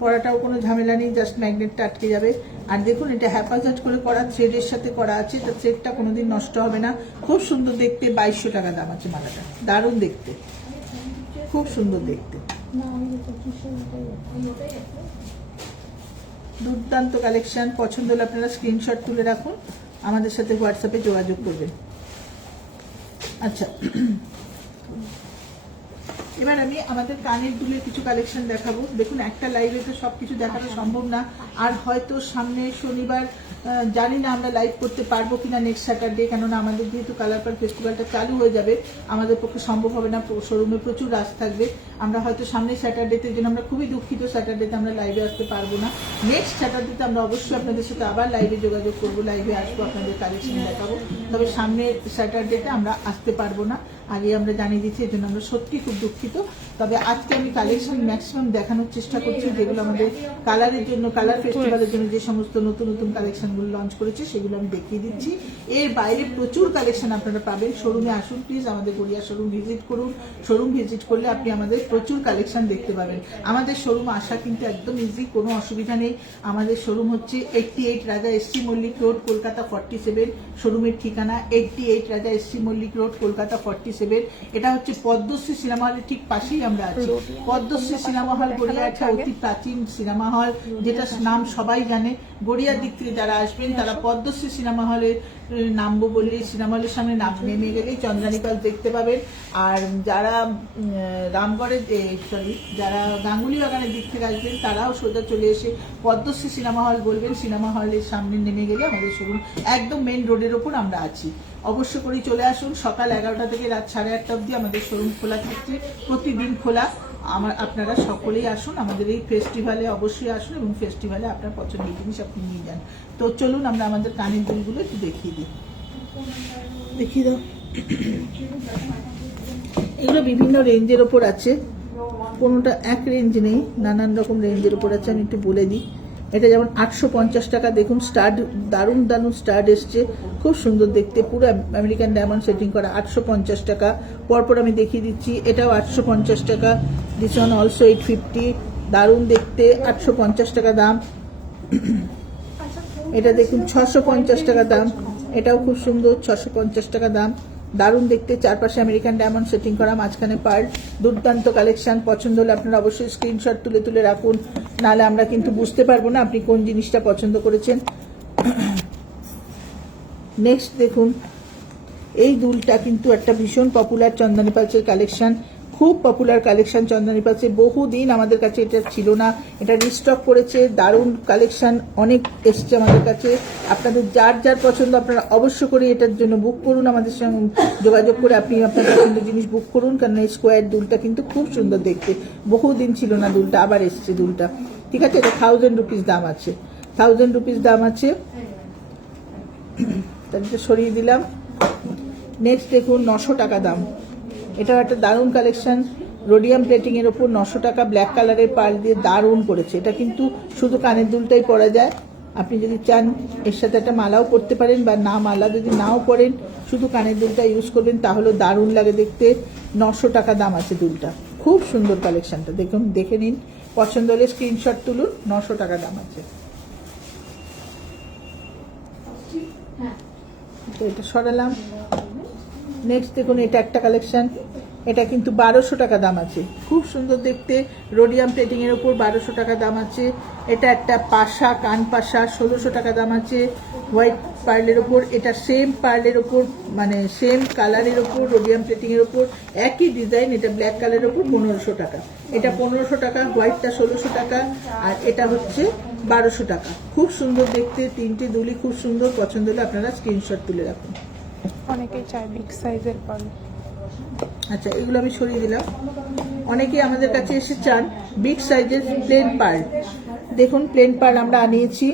পরাটাও কোনো ঝামেলা নেই, জাস্ট ম্যাগনেটটা আটকে যাবে। আর দেখুন এটা হ্যাপাজাট করে করা, থ্রেডের সাথে করা আছে, এটা থ্রেডটা কোনোদিন নষ্ট হবে না, খুব সুন্দর দেখতে। 2200 টাকা দাম আছে মালাটা, দারুণ দেখতে, খুব সুন্দর দেখতে, দুর্দান্ত কালেকশন। পছন্দ হলে আপনারা স্ক্রিনশট তুলে রাখুন, আমাদের সাথে হোয়াটসঅ্যাপে যোগাযোগ করবেন। আচ্ছা, এবার আমি আমাদের কানের দুলের কিছু কালেকশন দেখাবো। দেখুন একটা লাইভে তো সবকিছু দেখানো সম্ভব না, আর হয়তো সামনে শনিবার জানি না আমরা লাইভ করতে পারবো কিনা নেক্সট স্যাটারডে, কেননা আমাদের যেহেতু কালার পার্ল ফেস্টিভ্যালটা চালু হয়ে যাবে, আমাদের পক্ষে সম্ভব হবে না, শোরুমে প্রচুর রাশ থাকবে। আমরা হয়তো সামনে স্যাটারডেতে, জন্য আমরা খুবই দুঃখিত, স্যাটারডেতে আমরা লাইভে আসতে পারবো না। নেক্সট স্যাটারডেতে আমরা অবশ্যই আপনাদের সাথে আবার লাইভে যোগাযোগ করবো, লাইভে আসবো, আপনাদের কালেকশন দেখাবো। তবে সামনের স্যাটারডেতে আমরা আসতে পারবো না, আগে আমরা জানিয়ে দিচ্ছি, এর জন্য আমরা সত্যি খুব দুঃখিত। তবে আজকে আমি কালেকশন ম্যাক্সিমাম দেখানোর চেষ্টা করছি যেগুলো আমাদের কালারের জন্য, কালার ফেস্টিভ্যালের জন্য যে সমস্ত নতুন নতুন কালেকশনগুলো লঞ্চ করেছে সেগুলো আমি দেখিয়ে দিচ্ছি। এর বাইরে প্রচুর কালেকশন আপনারা পাবেন। শোরুমে আসুন প্লিজ, আমাদের গড়িয়া শোরুম ভিজিট করুন। শোরুম ভিজিট করলে আপনি আমাদের প্রচুর কালেকশন দেখতে পাবেন। আমাদের শোরুম আসা কিন্তু একদম ইজি, কোনো অসুবিধা নেই। আমাদের শোরুম হচ্ছে 88 রাজা এসসি মল্লিক রোড, কলকাতা 47। শোরুমের ঠিকানা 88 রাজা এসসি মল্লিক রোড, কলকাতা 47। এটা হচ্ছে পদ্মশ্রী সিনেমা হলের ঠিক পাশেই আমরা আছি। পদ্মশ্রী সিনেমা হল গড়িয়া একটা অতি প্রাচীন সিনেমা হল, যেটা নাম সবাই জানে। গড়িয়ার দিক থেকে যারা আসবেন তারা পদ্মশ্রী সিনেমা হলে নামবো বললে সিনেমা হলের সামনে নেমে গেলেই চন্দ্রানী পাল দেখতে পাবেন। আর যারা রামগড়ের যারা গাঙ্গুলি বাগানের দিক থেকে আসবেন তারাও সোজা চলে এসে পদ্মশ্রী সিনেমা হল বলবেন, সিনেমা হলের সামনে নেমে গেলে আমাদের শোরুম একদম মেন রোডের ওপর আমরা আছি। অবশ্য করে চলে আসুন। সকাল 11টা থেকে রাত 8:30 অবধি আমাদের শোরুম খোলা থাকছে, প্রতিদিন খোলা। আপনারা সকলেই আসুন আমাদের এই ফেস্টিভ্যালে, অবশ্যই আসুন এবং ফেস্টিভ্যালে আপনার পছন্দের জিনিস আপনি নিয়ে যান। তো চলুন আমরা আমাদের কানের দুলগুলো একটু দেখিয়ে দাও। এগুলো বিভিন্ন রেঞ্জের ওপর আছে, কোনোটা এক রেঞ্জ নেই, নানান রকম রেঞ্জের ওপর আছে। আমি একটু বলে দিই, এটা যেমন 850 টাকা। দেখুন স্টাড, দারুণ দারুণ স্টাড এসছে, খুব সুন্দর দেখতে, পুরো আমেরিকান ডায়মন্ড সেটিং করা। 850 টাকা। পরপর আমি দেখিয়ে দিচ্ছি, এটাও 850 টাকা। দিস ওয়ান অলসো 850, দারুণ দেখতে, 850 টাকা দাম। এটা দেখুন 650 টাকা দাম, এটাও খুব সুন্দর, 650 টাকা দাম, দারুণ দেখতে। চারপাশে আমেরিকান ডায়মন্ড সেটিং করা, মাঝখানে পার্ল, দুর্দান্ত কালেকশন। পছন্দ হলে আপনারা অবশ্যই স্ক্রিনশট তুলে তুলে রাখুন, নাহলে আমরা কিন্তু বুঝতে পারবো না আপনি কোন জিনিসটা পছন্দ করেছেন। নেক্সট দেখুন, এই দুলটা কিন্তু একটা ভীষণ পপুলার চন্দনী পালসের কালেকশন, খুব পপুলার কালেকশন চন্দনী পালসে। বহুদিন আমাদের কাছে এটা ছিল না, এটা রিস্টক করেছে, দারুণ কালেকশন অনেক এসছে আমাদের কাছে। আপনাদের যার যার পছন্দ আপনারা অবশ্য করে এটার জন্য বুক করুন, আমাদের সঙ্গে যোগাযোগ করে আপনি আপনার পছন্দের জিনিস বুক করুন। কারণ এই স্কোয়ার দুলটা কিন্তু খুব সুন্দর দেখতে, বহুদিন ছিল না দুলটা, আবার এসছে দুলটা। ঠিক আছে, এটা 1000 রুপিস দাম আছে, 1000 রুপিস দাম আছে। তাহলে সরিয়ে দিলাম। নেক্সট দেখুন 900 টাকা দাম, এটাও একটা দারুণ কালেকশন, রোডিয়াম প্লেটিং এর ওপর 900 টাকা, ব্ল্যাক কালারের পার্ল দিয়ে দারুণ করেছে। এটা কিন্তু শুধু কানের দুলটাই পরা যায়, আপনি যদি চান এর সাথে একটা মালাও পরতে পারেন, বা না মালা যদি নাও পরেন শুধু কানের দুলটা ইউজ করবেন তাহলেও দারুণ লাগে দেখতে। 900 টাকা দাম আছে দুলটা, খুব সুন্দর কালেকশনটা, দেখুন দেখে নিন, পছন্দ হলে স্ক্রিনশট তুলুন। 900 টাকা দাম আছে। তো এটা সরালাম। নেক্সট দেখুন, এটা একটা কালেকশন, এটা কিন্তু 1200 টাকা দাম আছে, খুব সুন্দর দেখতে, রোডিয়াম প্লেটিং এর উপর 1200 টাকা দাম আছে। এটা একটা পাশা, কান পাশা, 1600 টাকা দাম আছে, হোয়াইট পার্লের ওপর। এটা সেম পার্লের ওপর, মানে সেম কালারের ওপর, রোডিয়াম প্লেটিং এর ওপর একই ডিজাইন। এটা ব্ল্যাক কালারের ওপর 1500 টাকা, এটা 1500 টাকা, হোয়াইটটা 1600 টাকা, আর এটা হচ্ছে 1200 টাকা। খুব সুন্দর দেখতে, তিনটে দুলি খুব সুন্দর। পছন্দ হলে আপনারা স্ক্রিনশট তুলে রাখুন। অনেকেই চায় বিগ সাইজের পার্ল। আচ্ছা, এগুলো আমি সরিয়ে দিলাম। অনেকেই আমাদের কাছে এসে চান বিগ সাইজের প্লেন পার্ল। দেখুন প্লেন পার্ল আমরা আনিয়েছি,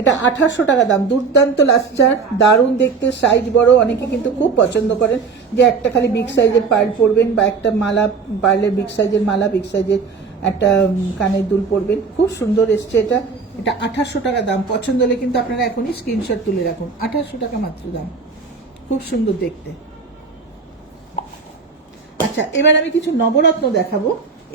এটা 1800 টাকা দাম, দুর্দান্ত লাস্টার, দারুণ দেখতে, সাইজ বড়। অনেকে কিন্তু খুব পছন্দ করেন যে একটা খালি বিগ সাইজের পার্ল পরবেন, বা একটা মালা, পার্লের বিগ সাইজের মালা, বিগ সাইজের একটা কানের দুল পরবেন। খুব সুন্দর এসছে এটা, এটা 1800 টাকা দাম। পছন্দ হলে কিন্তু আপনারা এখনই স্ক্রিনশট তুলে রাখুন, 1800 টাকা মাত্র দাম, খুব সুন্দর দেখতে। আচ্ছা, এবার আমি কিছু নবরত্ন দেখাবো।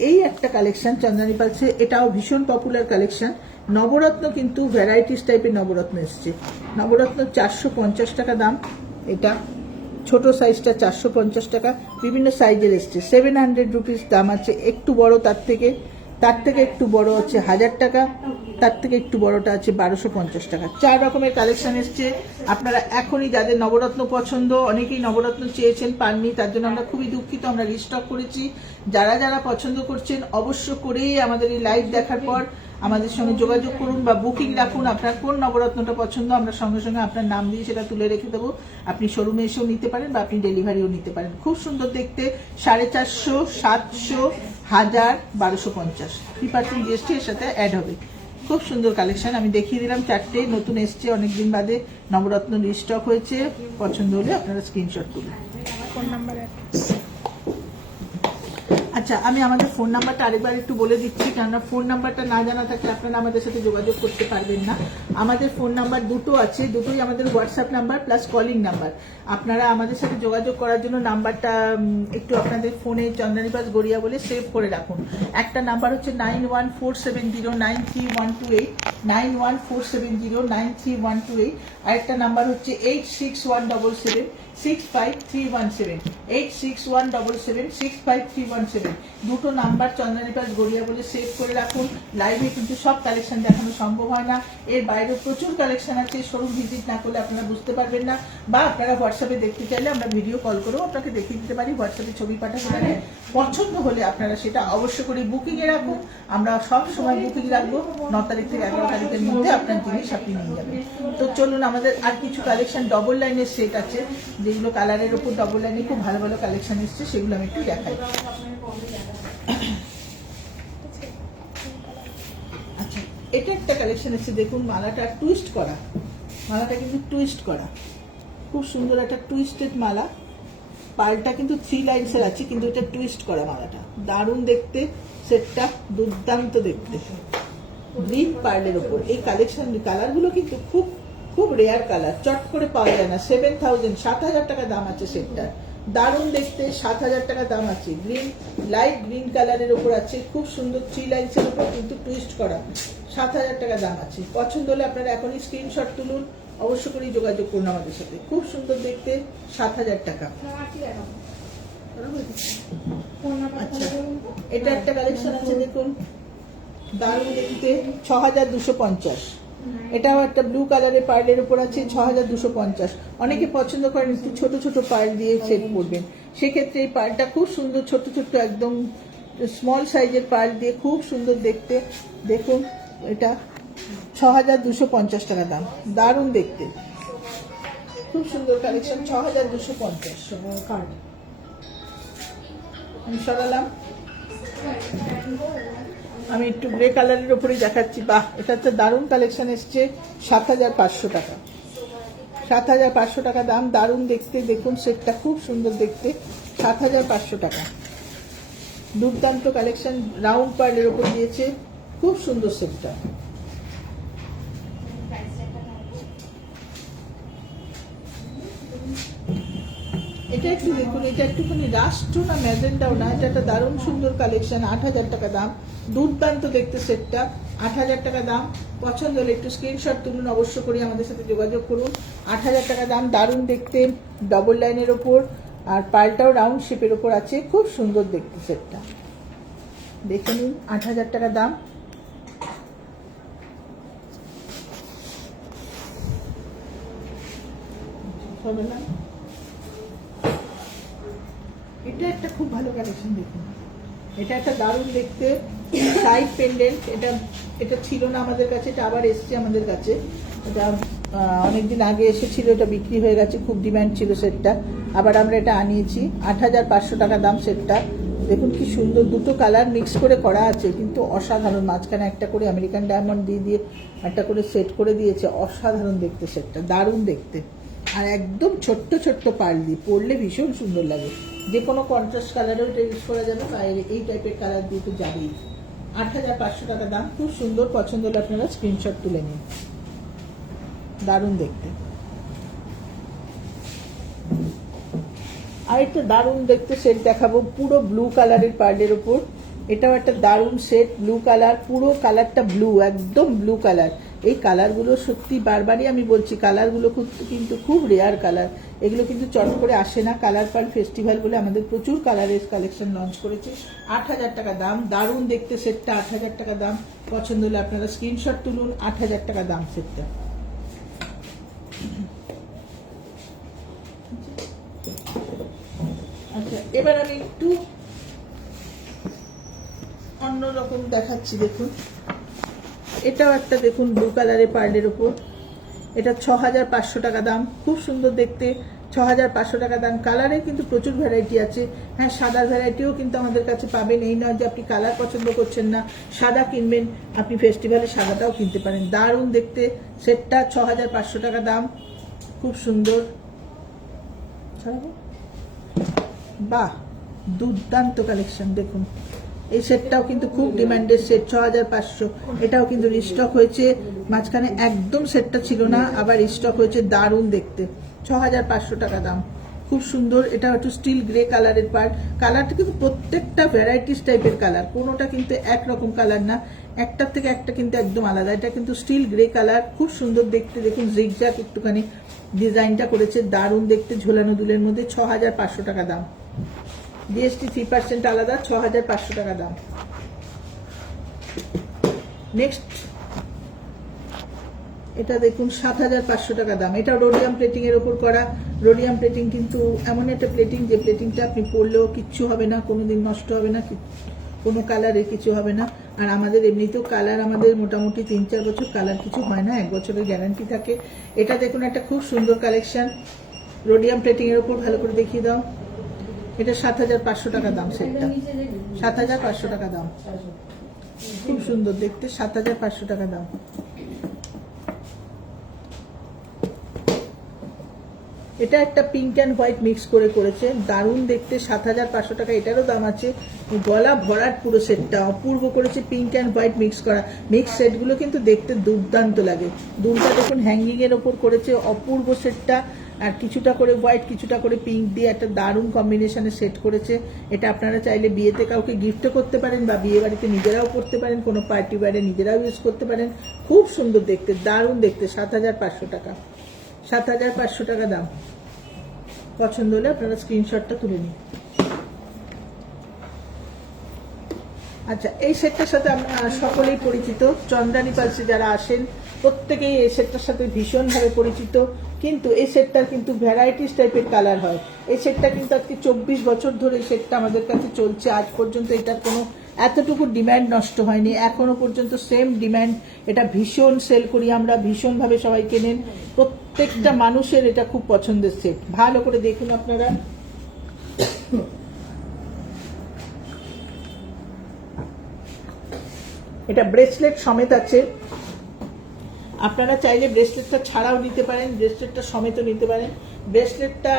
এই একটা কালেকশন চন্দনী পালসে, এটাও ভীষণ পপুলার কালেকশন। নবরত্ন কিন্তু ভ্যারাইটিস টাইপের নবরত্ন এসছে। নবরত্ন 450 টাকা দাম, এটা ছোট সাইজটা 450 টাকা, বিভিন্ন সাইজের এসছে। 700 রুপিস দাম আছে, একটু বড় তার থেকে একটু বড় আছে 1000 টাকা, তার থেকে একটু বড়টা আছে 1250 টাকা। 4 রকমের কালেকশন এসছে। আপনারা এখনই যাদের নবরত্ন পছন্দ, অনেকেই নবরত্ন চেয়েছেন পাননি, তার জন্য আমরা খুবই দুঃখিত, আমরা রিস্টক করেছি। যারা যারা পছন্দ করছেন অবশ্য করেই আমাদের এই লাইভ দেখার পর আমাদের সঙ্গে যোগাযোগ করুন বা বুকিং রাখুন। আপনার কোন নবরত্নটা পছন্দ আমরা সঙ্গে সঙ্গে আপনার নাম দিয়ে সেটা তুলে রেখে দেবো। আপনি শোরুমে এসেও নিতে পারেন বা আপনি ডেলিভারিও নিতে পারেন। খুব সুন্দর দেখতে, 450, 700, 1000, 1250, 3% জিএসটি এর সাথে অ্যাড হবে। খুব সুন্দর কালেকশন, আমি দেখিয়ে দিলাম 4টে, নতুন এসছে অনেকদিন বাদে, নবরত্ন রিস্টক হয়েছে। পছন্দ হলে আপনারা স্ক্রিনশট তুলুন। ফোন নাম্বার আচ্ছা, আমি আমাদের ফোন নাম্বারটা আরেকবার একটু বলে দিচ্ছি, কেননা ফোন নাম্বারটা না জানা থাকলে আপনারা আমাদের সাথে যোগাযোগ করতে পারবেন না। আমাদের ফোন নাম্বার দুটো আছে, দুটোই আমাদের WhatsApp number plus calling number. আপনারা আমাদের সাথে যোগাযোগ করার জন্য নাম্বারটা একটু আপনাদের ফোনে চন্দ্রানীবাস গড়িয়া বলে সেভ করে রাখুন। একটা নাম্বার হচ্ছে 9147093128, 9147093128। আরেকটা নাম্বার হচ্ছে 8617765317, 8617765317। দুটো নাম্বার চন্দ্রানীবাস গড়িয়া বলে সেভ করে রাখুন। লাইভে কিন্তু সব কালেকশন দেখানো সম্ভব হয় না, এর বাইরে প্রচুর কালেকশন আছে। শোরুম ভিজিট না করলে আপনারা বুঝতে পারবেন না, বা আপনারা হোয়াটসঅ্যাপে দেখতে চাইলে আমরা ভিডিও কল করেও আপনাকে দেখিয়ে দিতে পারি, হোয়াটসঅ্যাপে ছবি পাঠাতে পারে। পছন্দ হলে আপনারা সেটা অবশ্য করে বুকিংয়ে রাখুন। আমরা সব সময় বুকিং রাখবো, 9 তারিখ থেকে 11 তারিখের মধ্যে আপনার জিনিস আপনি নিয়ে যাবেন। তো চলুন, আমাদের আর কিছু কালেকশন ডবল লাইনের সেট আছে, যেগুলো কালারের উপর ডবল লাইনে খুব ভালো ভালো কালেকশন এসছে, সেগুলো আমি একটু দেখাই। আচ্ছা, এটা একটা কালেকশন এসছে, দেখুন মালাটা টুইস্ট করা, মালাটা কিন্তু টুইস্ট করা, খুব সুন্দর একটা টুইস্টেড মালা। পালটা কিন্তু 3 লাইনসের আছে, কিন্তু এটা টুইস্ট করা মালাটা দারুণ দেখতে, সেটটা দুর্দান্ত দেখতে, গ্রিন পার্লের ওপর। এই কালেকশন কালারগুলো কিন্তু খুব খুব রেয়ার কালার, চট করে পাওয়া যায় না। 7000 7,000 টাকা দাম আছে সেটটার, দারুণ দেখতে, 7,000 টাকা দাম আছে। গ্রিন, লাইট গ্রিন কালারের ওপর আছে, খুব সুন্দর 3 লাইনসের ওপর কিন্তু টুইস্ট করা, 7,000 টাকা দাম আছে। পছন্দ হলে আপনারা এখনই স্ক্রিনশট তুলুন, অবশ্য করেই যোগাযোগ করুন আমাদের সাথে। খুব সুন্দর দেখতে, 7,000 টাকা। আচ্ছা, এটা একটা কালেকশন আছে, দেখুন দারুণ দেখতে, 6,250। এটাও একটা ব্লু কালারের পার্লের উপর আছে, 6,250। অনেকে পছন্দ করেন একটু ছোট ছোট পার্ল দিয়ে সেট করবেন, সেক্ষেত্রে এই পার্লটা খুব সুন্দর, ছোট ছোট একদম স্মল সাইজের পার্ল দিয়ে খুব সুন্দর দেখতে। দেখুন, এটা 6,250 টাকা দাম, দারুণ দেখতে, খুব সুন্দর কালেকশন, 6,250। কার্ড আমি সরালাম, আমি একটু গ্রে কালারের উপরেই দেখাচ্ছি। বাহ, এটা একটা দারুণ কালেকশন এসছে, 7,500 টাকা, 7,500 টাকা দাম, দারুণ দেখতে। দেখুন সেটটা খুব সুন্দর দেখতে, 7,500 টাকা, দুর্দান্ত কালেকশন। রাউন্ড পার্লের উপর দিয়েছে, খুব সুন্দর সেটটা। এটা একটু দেখুন, এটা একটুখানি রাষ্ট্র না ম্যাজেন্টাও না, এটা একটা দারুণ সুন্দর কালেকশন, 8,000 টাকা দাম, দুর্দান্ত দেখতে সেটটা, 8,000 টাকা দাম। পছন্দ হলে একটু স্ক্রিনশট তুলুন, অবশ্য করে আমাদের সাথে যোগাযোগ করুন। 8,000 টাকা দাম, দারুণ দেখতে, ডবল লাইনের ওপর, আর পার্লটাও রাউন্ড শেপের ওপর আছে, খুব সুন্দর দেখতে সেটটা, দেখে নিন, 8,000 টাকা দাম। এটা একটা খুব ভালো কালেকশন, দেখুন এটা একটা দারুণ দেখতে সাইড পেন্ডেন্ট। এটা ছিল না আমাদের কাছে, এটা আবার এসছে আমাদের কাছে। এটা অনেকদিন আগে এসেছিল, এটা বিক্রি হয়ে গেছে, খুব ডিমান্ড ছিল সেটটা, আবার আমরা এটা আনিয়েছি। 8,500 টাকা দাম সেটটা। দেখুন কি সুন্দর, দুটো কালার মিক্স করে করা আছে, কিন্তু অসাধারণ। মাঝখানে একটা করে আমেরিকান ডায়মন্ড দিয়ে একটা করে সেট করে দিয়েছে, অসাধারণ দেখতে সেটটা, দারুণ দেখতে। আর একদম ছোট্ট ছোট্ট পার্ল দিয়ে পরলে ভীষণ সুন্দর লাগে, যে কোনো কন্ট্রাস্ট কালারেও এটা ইউজ করা যাবে, বা এই টাইপের কালার দিয়ে তো যাবেই। 8,500 টাকা দাম, খুব সুন্দর। পছন্দ হলে আপনারা স্ক্রিনশট তুলে নিন, দারুণ দেখতে। আরেকটা দারুণ দেখতে সেট দেখাবো, পুরো ব্লু কালারের পার্লের উপর। এটাও একটা দারুণ সেট, ব্লু কালার, পুরো কালারটা ব্লু, একদম ব্লু কালার। এই কালারগুলো সত্যি বারবারই আমি বলছি, কালারগুলো কিন্তু খুব রেয়ার কালার, এগুলো কিন্তু চট করে আসে না। কালার পার্ল ফেস্টিভ্যাল বলে আমাদের প্রচুর কালারের কালেকশন লঞ্চ করেছে। 8,000 টাকা দাম, দারুণ দেখতে সেটটা, 8,000 টাকা দাম। পছন্দ হলে আপনারা স্ক্রিনশট তুলুন, 8,000 টাকা দাম সেটটা। আচ্ছা, এবার আমি একটু অন্যরকম দেখাচ্ছি, দেখুন এটাও একটা, দেখুন ব্লু কালারের পার্লের উপর। এটা 6,500 টাকা দাম, খুব সুন্দর দেখতে, 6,500 টাকা দাম। কালারে কিন্তু প্রচুর ভ্যারাইটি আছে, হ্যাঁ সাদার ভ্যারাইটিও কিন্তু আমাদের কাছে পাবেন। এই নয় যে আপনি কালার পছন্দ করছেন না, সাদা কিনবেন, আপনি ফেস্টিভ্যালে সাদাটাও কিনতে পারেন। দারুণ দেখতে সেটটা, 6,500 টাকা দাম, খুব সুন্দর। বাহ, দুর্দান্ত কালেকশন দেখুন। এই সেটটাও কিন্তু খুব ডিমান্ডেড সেট, 6500। এটাও কিন্তু রিস্টক হয়েছে, মাঝখানে একদম সেটটা ছিল না, আবার রিস্টক হয়েছে। দারুণ দেখতে, 6500 টাকা দাম। খুব সুন্দর। এটা একটু স্টিল গ্রে কালারের পার। কালারটা কিন্তু প্রত্যেকটা ভ্যারাইটিস টাইপের কালার, কোনোটা কিন্তু একরকম কালার না, একটার থেকে একটা কিন্তু একদম আলাদা। এটা কিন্তু স্টিল গ্রে কালার, খুব সুন্দর দেখতে। দেখুন জিগজ্যাগ একটুখানি ডিজাইনটা করেছে, দারুণ দেখতে। ঝোলানো দুলের মধ্যে 6500 টাকা দাম। জিএসটি 3% আলাদা, 6500 টাকা দাম। নেক্সট এটা দেখুন 7500 টাকা দাম। এটা রোডিয়াম প্লেটিং এর উপর করা। রোডিয়াম প্লেটিং কিন্তু এমন একটা প্লেটিং, যে প্লেটিংটা আপনি পরলেও কিচ্ছু হবে না, কোনোদিন নষ্ট হবে না, কোনো কালারের কিছু হবে না। আর আমাদের এমনিতেও কালার আমাদের মোটামুটি 3-4 বছর কালার কিছু হয় না, 1 বছরের গ্যারান্টি থাকে। এটা দেখুন একটা খুব সুন্দর কালেকশন, রোডিয়াম প্লেটিং এর উপর। ভালো করে দেখিয়ে দাও। এটা 7500 টাকা দাম। সেটটা 7500 টাকা দাম, খুব সুন্দর দেখতে, 7500 টাকা দাম। এটা একটা পিঙ্ক অ্যান্ড হোয়াইট মিক্স করে করেছে, দারুণ দেখতে, 7500 টাকা। এটারও দাম আছে। গলা ভরাট পুরো সেটটা অপূর্ব করেছে, পিঙ্ক অ্যান্ড হোয়াইট মিক্স করা। মিক্স সেটগুলো কিন্তু দেখতে দুর্দান্ত লাগে। দুলটা দেখুন হ্যাঙ্গিং এর ওপর করেছে, অপূর্ব সেটটা। আর কিছুটা করে হোয়াইট, কিছুটা করে পিঙ্ক দিয়ে একটা দারুণ কম্বিনেশনে সেট করেছে। এটা আপনারা চাইলে বিয়েতে কাউকে গিফটও করতে পারেন, বা বিয়ে বাড়িতে নিজেরাও করতে পারেন, কোনো পার্টি ওয়্যারে নিজেরাও ইউজ করতে পারেন। খুব সুন্দর দেখতে, দারুণ দেখতে, 7500 টাকা। 7500 টাকা দাম। পছন্দ হলে আপনারা স্ক্রিনশটটা তুলে নিন। আচ্ছা, এই সেটটার সাথে সকলেই পরিচিত। চন্দ্রানী পালসে যারা আসেন প্রত্যেকেই এই সেটটার সাথে ভীষণভাবে পরিচিত। কিন্তু এই সেটটার কিন্তু ভ্যারাইটিস টাইপের কালার হয়। এই সেটটা কিন্তু আজকে 24 বছর ধরে এই সেটটা আমাদের কাছে চলছে। আজ পর্যন্ত এটার কোনো এতটুকু ডিম্যান্ড নষ্ট হয়নি, এখনো পর্যন্ত সেম ডিম্যান্ড। এটা ভীষণ সেল করি আমরা, ভীষণভাবে সবাই কেনেন। প্রত্যেকটা মানুষের এটা খুব পছন্দের সেট। ভালো করে দেখুন আপনারা। এটা ব্রেসলেট সমেত আছে, আপনারা চাইলে ব্রেসলেটটা ছাড়াও নিতে পারেন, ব্রেসলেটটা সমেতও নিতে পারেন। ব্রেসলেটটা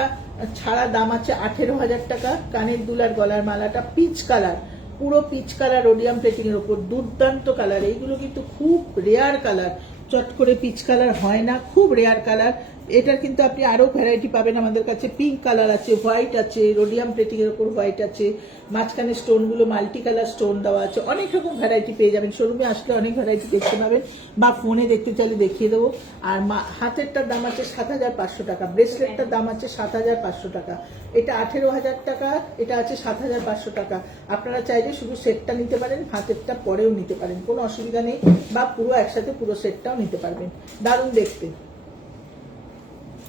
ছাড়া দাম আছে 18,000 টাকা। কানের দুল আর গলার মালাটা পিচ কালার, পুরো পিচ কালার, রোডিয়াম প্লেটিং এর উপর, দুর্দান্ত কালার। এইগুলো কিন্তু খুব রেয়ার কালার, চট করে পিচ কালার হয় না, খুব রেয়ার কালার। এটার কিন্তু আপনি আরো ভ্যারাইটি পাবেন আমাদের কাছে। পিঙ্ক কালার আছে, হোয়াইট আছে, রোডিয়াম প্লেটিং এর উপর হোয়াইট আছে, মাঝখানে স্টোনগুলো মাল্টি কালার স্টোন দেওয়া আছে। অনেক রকম ভ্যারাইটি পেয়ে যাবেন, শোরুমে আসলে অনেক ভ্যারাইটি দেখতে পাবেন, বা ফোনে দেখতে চাইলে দেখিয়ে দেবো। আর হাতেরটার দাম আছে 7500 টাকা, ব্রেসলেটটার দাম আছে 7500 টাকা। এটা 18,000 টাকা, এটা আছে 7500 টাকা। আপনারা চাইলে শুধু সেটটা নিতে পারেন, হাতেরটা পরেও নিতে পারেন, কোনো অসুবিধা নেই, বা পুরো একসাথে পুরো সেটটাও নিতে পারবেন। দারুণ দেখতে।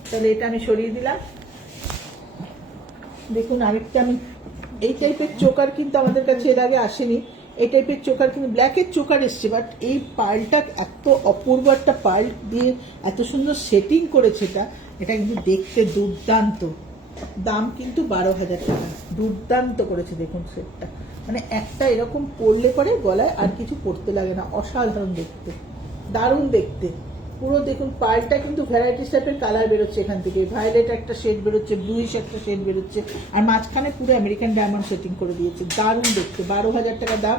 তাহলে এটা আমি সরিয়ে দিলাম। দেখুন আরেকটা, আমি এই টাইপের চোকার কিন্তু আমাদের কাছে এর আগে আসেনি। এই টাইপের চোকার কিন্তু ব্ল্যাকের চোকার এসছে, বাট এই পার্লটা এত অপূর্ব একটা পার্ল দিয়ে এত সুন্দর সেটিং করেছে। এটা কিন্তু দেখতে দুর্দান্ত। দাম কিন্তু 12,000 টাকা। দুর্দান্ত করেছে দেখুন সেটটা, মানে একটা এরকম পরলে পরে গলায় আর কিছু পরতে লাগে না, অসাধারণ দেখতে, দারুণ দেখতে। পুরো দেখুন পার্লটা কিন্তু ভ্যারাইটিস টাইপের কালার বেরোচ্ছে এখান থেকে। ভায়োলেট একটা শেড বেরোচ্ছে, ব্লুইশ একটা শেড বেরোচ্ছে, আর মাঝখানে পুরো আমেরিকান ডায়মন্ড সেটিং করে দিয়েছে, দারুণ দেখতে। 12,000 টাকা দাম।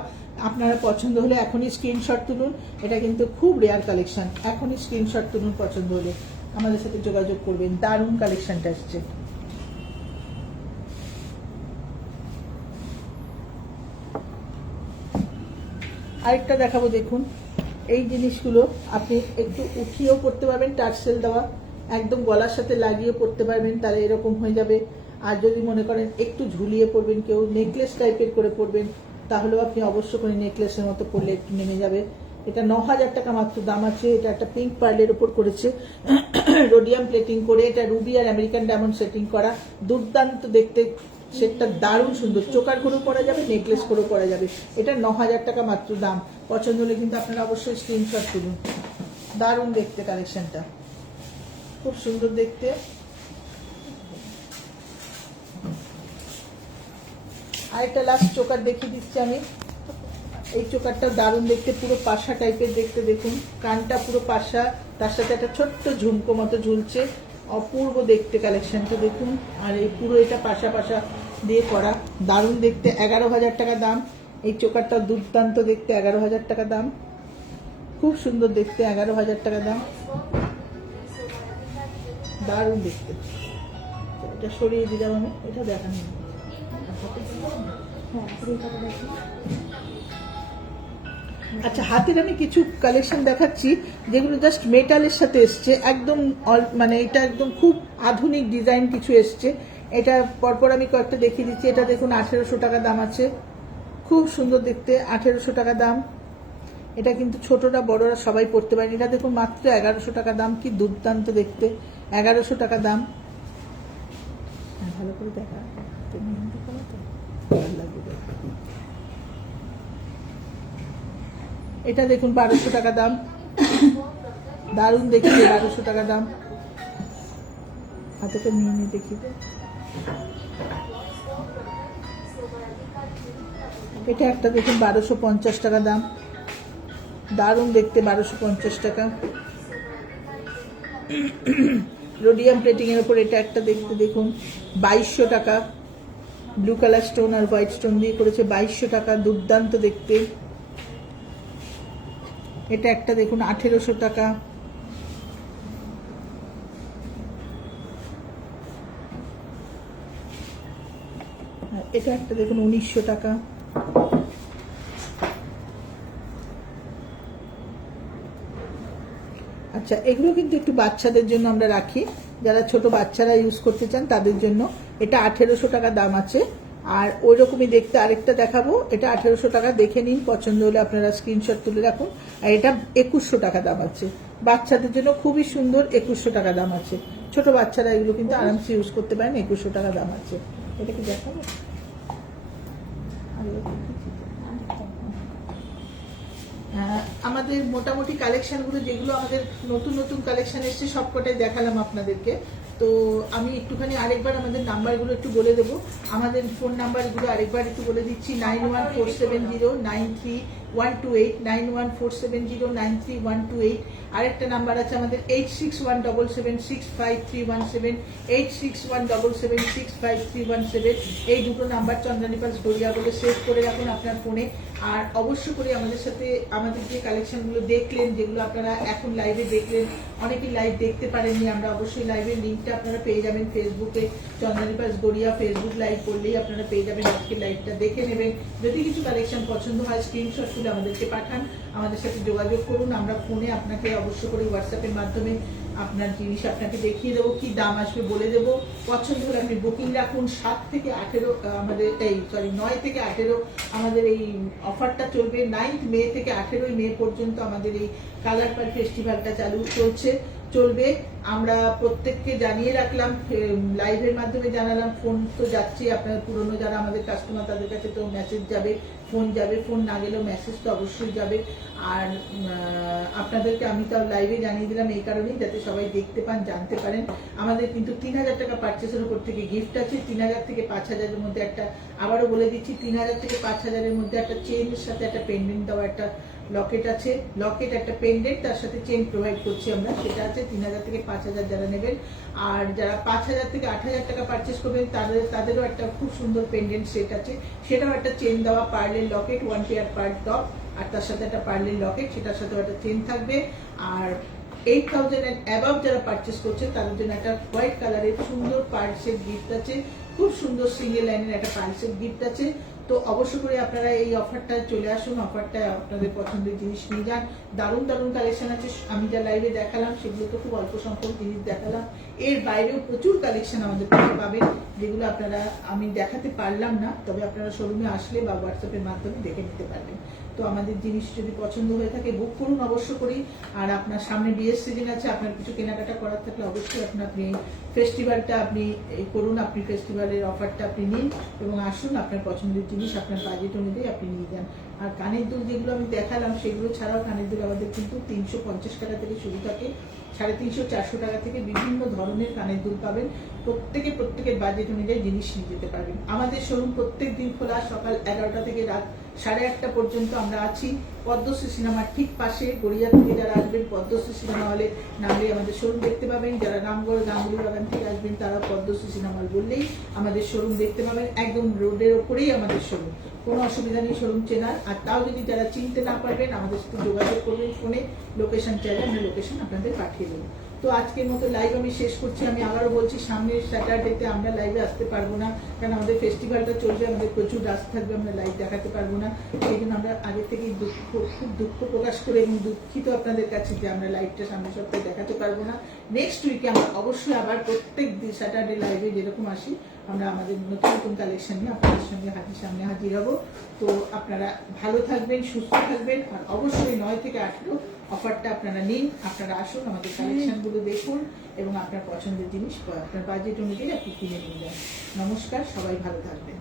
আপনারা পছন্দ হলে এখনই স্ক্রিনশট তুলুন। এটা কিন্তু খুব রেয়ার কালেকশন, এখনই স্ক্রিনশট তুলুন, পছন্দ হলে আমাদের সাথে যোগাযোগ করবেন। দারুণ কালেকশনটা আসছে। আরেকটা দেখাবো, দেখুন এই জিনিসগুলো আপনি একটু উঠিয়েও পড়তে পারবেন, টার্সেল দেওয়া, একদম গলার সাথে লাগিয়ে পড়তে পারবেন, তাহলে এরকম হয়ে যাবে। আর যদি মনে করেন একটু ঝুলিয়ে পড়বেন, কেউ নেকলেস টাইপের করে পড়বেন, তাহলেও আপনি অবশ্য করে নেকলেসের মতো পড়লে একটু নেমে যাবে। এটা 9,000 টাকা মাত্র দাম আছে। এটা একটা পিঙ্ক পার্লের উপর করেছে, রোডিয়াম প্লেটিং করে, এটা রুবি আর আমেরিকান ডায়মন্ড সেটিং করা, দুর্দান্ত দেখতে। সেটটা দারুণ সুন্দর, চোকার করেও পরা যাবে, নেকলেস করেও পরা যাবে। এটা 9,000 টাকা মাত্র দাম। পছন্দ হলে কিন্তু আপনারা অবশ্যই স্ক্রিনশট তুলুন। দারুণ দেখতে কালেকশনটা, খুব সুন্দর দেখতে। আরেকটা লাস্ট চোকার দেখিয়ে দিচ্ছি আমি। এই চোকারটা দারুণ দেখতে, পুরো পাশা টাইপের দেখতে। দেখুন কানটা পুরো পাশা, তার সাথে একটা ছোট্ট ঝুমকো মতো ঝুলছে, অপূর্ব দেখতে কালেকশনটা দেখুন। আর এই পুরো এটা পাশা পাশা দিয়ে করা, দারুণ দেখতে, 11,000 টাকা দাম। এই চোকারটা দুর্দান্ত দেখতে, 11,000 টাকা দাম, খুব সুন্দর দেখতে, 11,000 টাকা দাম, দারুণ দেখতে। এটা সরিয়ে দিলাম আমি, এটা দেখানো। আচ্ছা, হাতের আমি কিছু কালেকশন দেখাচ্ছি যেগুলো জাস্ট মেটালের সাথে এসছে, একদম মানে এটা একদম খুব আধুনিক ডিজাইন কিছু এসছে। এটা পরপর আমি কয়েকটা দেখিয়ে দিচ্ছি। এটা দেখুন 1800 টাকা দাম আছে, খুব সুন্দর দেখতে, 1800 টাকা দাম। এটা কিন্তু ছোটরা বড়রা সবাই পড়তে পারেন। এটা দেখুন মাত্র 1100 টাকা দাম, কি দুর্দান্ত দেখতে, 1100 টাকা দাম। ভালো করে দেখা, ভালো লাগবে। এটা দেখুন 1200 টাকা দাম, দারুণ দেখতে, 1200 টাকা দাম। হাতেটা নিয়ে নিয়ে দেখি। এটা একটা দেখুন 1250 টাকা দাম, দারুণ দেখতে, 1250 টাকা। রোডিয়াম প্লেটিং এর উপর এটা একটা দেখতে দেখুন 2200 টাকা, ব্লু কালার স্টোন আর হোয়াইট স্টোন দিয়ে করেছে, 2200 টাকা, দুর্দান্ত দেখতে। এটা একটা দেখুন 1800 টাকা। এটা একটা দেখুন 1900 টাকা। আচ্ছা, এগুলো কিন্তু একটু বাচ্চাদের জন্য আমরা রাখি, যারা ছোট বাচ্চারা ইউজ করতে চান তাদের জন্য। এটা 1800 টাকা দাম আছে। আর ওই রকমই দেখতে আরেকটা দেখাবো, এটা 1800 টাকা, দেখে নিন, পছন্দ হলে আপনারা স্ক্রিনশট তুলে রাখুন। আর এটা 2100 টাকা দাম আছে, বাচ্চাদের জন্য খুবই সুন্দর, 2100 টাকা দাম আছে। ছোট বাচ্চারা এগুলো কিন্তু আরামসে ইউজ করতে পারেন, 2100 টাকা দাম আছে। এটা কি দেখাবো? আমাদের মোটামুটি কালেকশনগুলো যেগুলো আমাদের নতুন নতুন কালেকশন এসছে সবকটাই দেখালাম আপনাদেরকে। তো আমি একটুখানি আরেকবার আমাদের নাম্বারগুলো একটু বলে দেবো। আমাদের ফোন নাম্বারগুলো আরেকবার একটু বলে দিচ্ছি, 9147093128, 9147093128। আরেকটা নাম্বার আছে আমাদের 8617765317, 8617765317। এই দুটো নাম্বার চন্দ্রানী পালস গড়িয়া বলে সেভ করে রাখুন আপনার ফোনে। আর অবশ্য করে আমাদের সাথে আমাদের যে কালেকশনগুলো দেখলেন, যেগুলো আপনারা এখন লাইভে দেখলেন, অনেকেই লাইভ দেখতে পারেননি, আমরা অবশ্যই লাইভের লিঙ্কটা আপনারা পেয়ে যাবেন ফেসবুকে, Chandrani pulse Garia Facebook live করলেই আপনারা পেয়ে যাবেন। আজকের লাইভটা দেখে নেবেন, যদি কিছু কালেকশন পছন্দ হয় স্ক্রিনশট তুলে আমাদেরকে পাঠান, আমাদের সাথে যোগাযোগ করুন। আমরা ফোনে আপনাকে অবশ্য করে হোয়াটসঅ্যাপের মাধ্যমে আপনার জিনিস আপনাকে দেখিয়ে দেবো, কি দাম আসবে বলে দেবো। পছন্দ হলে আপনি বুকিং রাখুন। 7 থেকে 18 আমাদের 9 থেকে 18 আমাদের এই অফারটা চলবে। 9 মে থেকে 18 মে পর্যন্ত আমাদের এই কালার পার ফেস্টিভ্যালটা চলবে। আমরা প্রত্যেককে জানিয়ে রাখলাম, লাইভের মাধ্যমে জানালাম, ফোন তো যাচ্ছে, আপনার পুরনো যারা আমাদের কাস্টমার তাদের কাছে তো মেসেজ যাবে, ফোন যাবে, ফোন না গেলেও মেসেজ তো অবশ্যই যাবে। আর আপনাদেরকে আমি তাও লাইভে জানিয়ে দিলাম এই কারণেই, যাতে সবাই দেখতে পান, জানতে পারেন। আমাদের কিন্তু 3000 টাকা পারচেসের উপর থেকে গিফট আছে। 3000 থেকে 5000-এর মধ্যে একটা, আবারও বলে দিচ্ছি, 3000 থেকে 5000-এর মধ্যে একটা চেনের সাথে একটা পেন্ডেন্ট দেওয়া একটা লকেট আছে, লকেট একটা পেন্ডেন্ট, তার সাথে চেন প্রোভাইড করছি আমরা, সেটা আছে 3000 থেকে 5000 যারা নেবেন। আর যারা 5000 থেকে 8000 টাকা পারচেস করবেন তাদেরও একটা খুব সুন্দর পেন্ডেন্ট সেট আছে, সেটাও একটা চেন দেওয়া, পার্লের লকেট, 1 পেয়ার পার টপ, আর তার সাথে একটা পার্লের লকেট, সেটার সাথেও একটা চেন থাকবে। আর 8000 এন্ড অ্যাবাভ যারা পারচেস করছেন তাদের জন্য একটা হোয়াইট কালারের সুন্দর পার্সেল গিফট আছে, খুব সুন্দর সিঙ্গেল লাইনের একটা পার্সেল গিফট আছে। তো অবশ্য করে আপনারা এই অফারটা চলে আসুন, অফারটা আপনাদের পছন্দের জিনিস নিয়ে যান। দারুণ দারুণ কালেকশন আছে, আমি যা লাইভে দেখালাম সেগুলো তো খুব অল্প সংখ্যক জিনিস দেখালাম, এর বাইরেও প্রচুর কালেকশন আমাদের কাছে পাবেন, যেগুলো আপনারা আমি দেখাতে পারলাম না, তবে আপনারা শোরুমে আসলে বা হোয়াটসঅ্যাপের মাধ্যমে দেখে নিতে পারবেন। তো আমাদের জিনিস যদি পছন্দ হয়ে থাকে বুক করুন অবশ্য করেই। আর আপনার সামনে বিয়ের সিজন আছে, আপনার কিছু কেনাকাটা করার থাকলে অবশ্যই আপনি ফেস্টিভ্যালটা আপনি করুন, আপনি ফেস্টিভ্যালের অফারটা আপনি নিন এবং আসুন, আপনার পছন্দের জিনিস আপনার বাজেট অনুযায়ী আপনি নিয়ে যান। আর কানের দুল যেগুলো আমি দেখালাম সেগুলো ছাড়াও কানের দুল আমাদের কিন্তু 350 টাকা থেকে শুরু থাকে, 350-400 টাকা থেকে বিভিন্ন ধরনের কানের দুল পাবেন। প্রত্যেকের বাজেট অনুযায়ী জিনিস নিয়ে যেতে পারবেন। আমাদের শোরুম প্রত্যেক দিন খোলা, সকাল 11টা থেকে রাত 8:30 পর্যন্ত আমরা আছি পদ্মশ্রী সিনেমার ঠিক পাশে। গড়িয়া থেকে যারা আসবেন পদ্মশ্রী সিনেমা হলে নামলে আমাদের শোরুম দেখতে পাবেন। যারা রামগড় গাঙ্গুলি বাগান থেকে আসবেন তারা পদ্মশ্রী সিনেমা হল বললেই আমাদের শোরুম দেখতে পাবেন। একদম রোডের ওপরেই আমাদের শোরুম, কোনো অসুবিধা নেই শোরুম চেনার। আর তাও যদি যারা চিনতে না পারবেন আমাদের সাথে যোগাযোগ করবেন ফোনে, লোকেশন চাইলে আমরা লোকেশন আপনাদের পাঠিয়ে দেবো। তো আজকের মতো লাইভ আমি শেষ করছি। আমি আবারও বলছি, সামনের স্যাটারডেতে আমরা লাইভে আসতে পারবো না, কারণ আমাদের ফেস্টিভ্যালটা চলবে, আমাদের প্রচুর রাশ থাকবে, আমরা লাইভ দেখাতে পারবো না। সেই জন্য আমরা আগে থেকেই খুব দুঃখ প্রকাশ করে এবং দুঃখিত আপনাদের কাছে যে আমরা লাইভটা সামনের সপ্তাহে দেখাতে পারবো না। নেক্সট উইকে আমরা অবশ্যই আবার প্রত্যেক দিন স্যাটারডে লাইভে যেরকম আসি আমরা আমাদের নতুন নতুন কালেকশন নিয়ে আপনাদের সঙ্গে সামনে হাজির হব। তো আপনারা ভালো থাকবেন, সুস্থ থাকবেন, আর অবশ্যই 9 থেকে 18 অফারটা আপনারা নিন। আপনারা আসুন, আমাদের কালেকশনগুলো দেখুন এবং আপনার পছন্দের জিনিস আপনার বাজেট অনুযায়ী আপনি কিনে নিয়ে যান। নমস্কার, সবাই ভালো থাকবেন।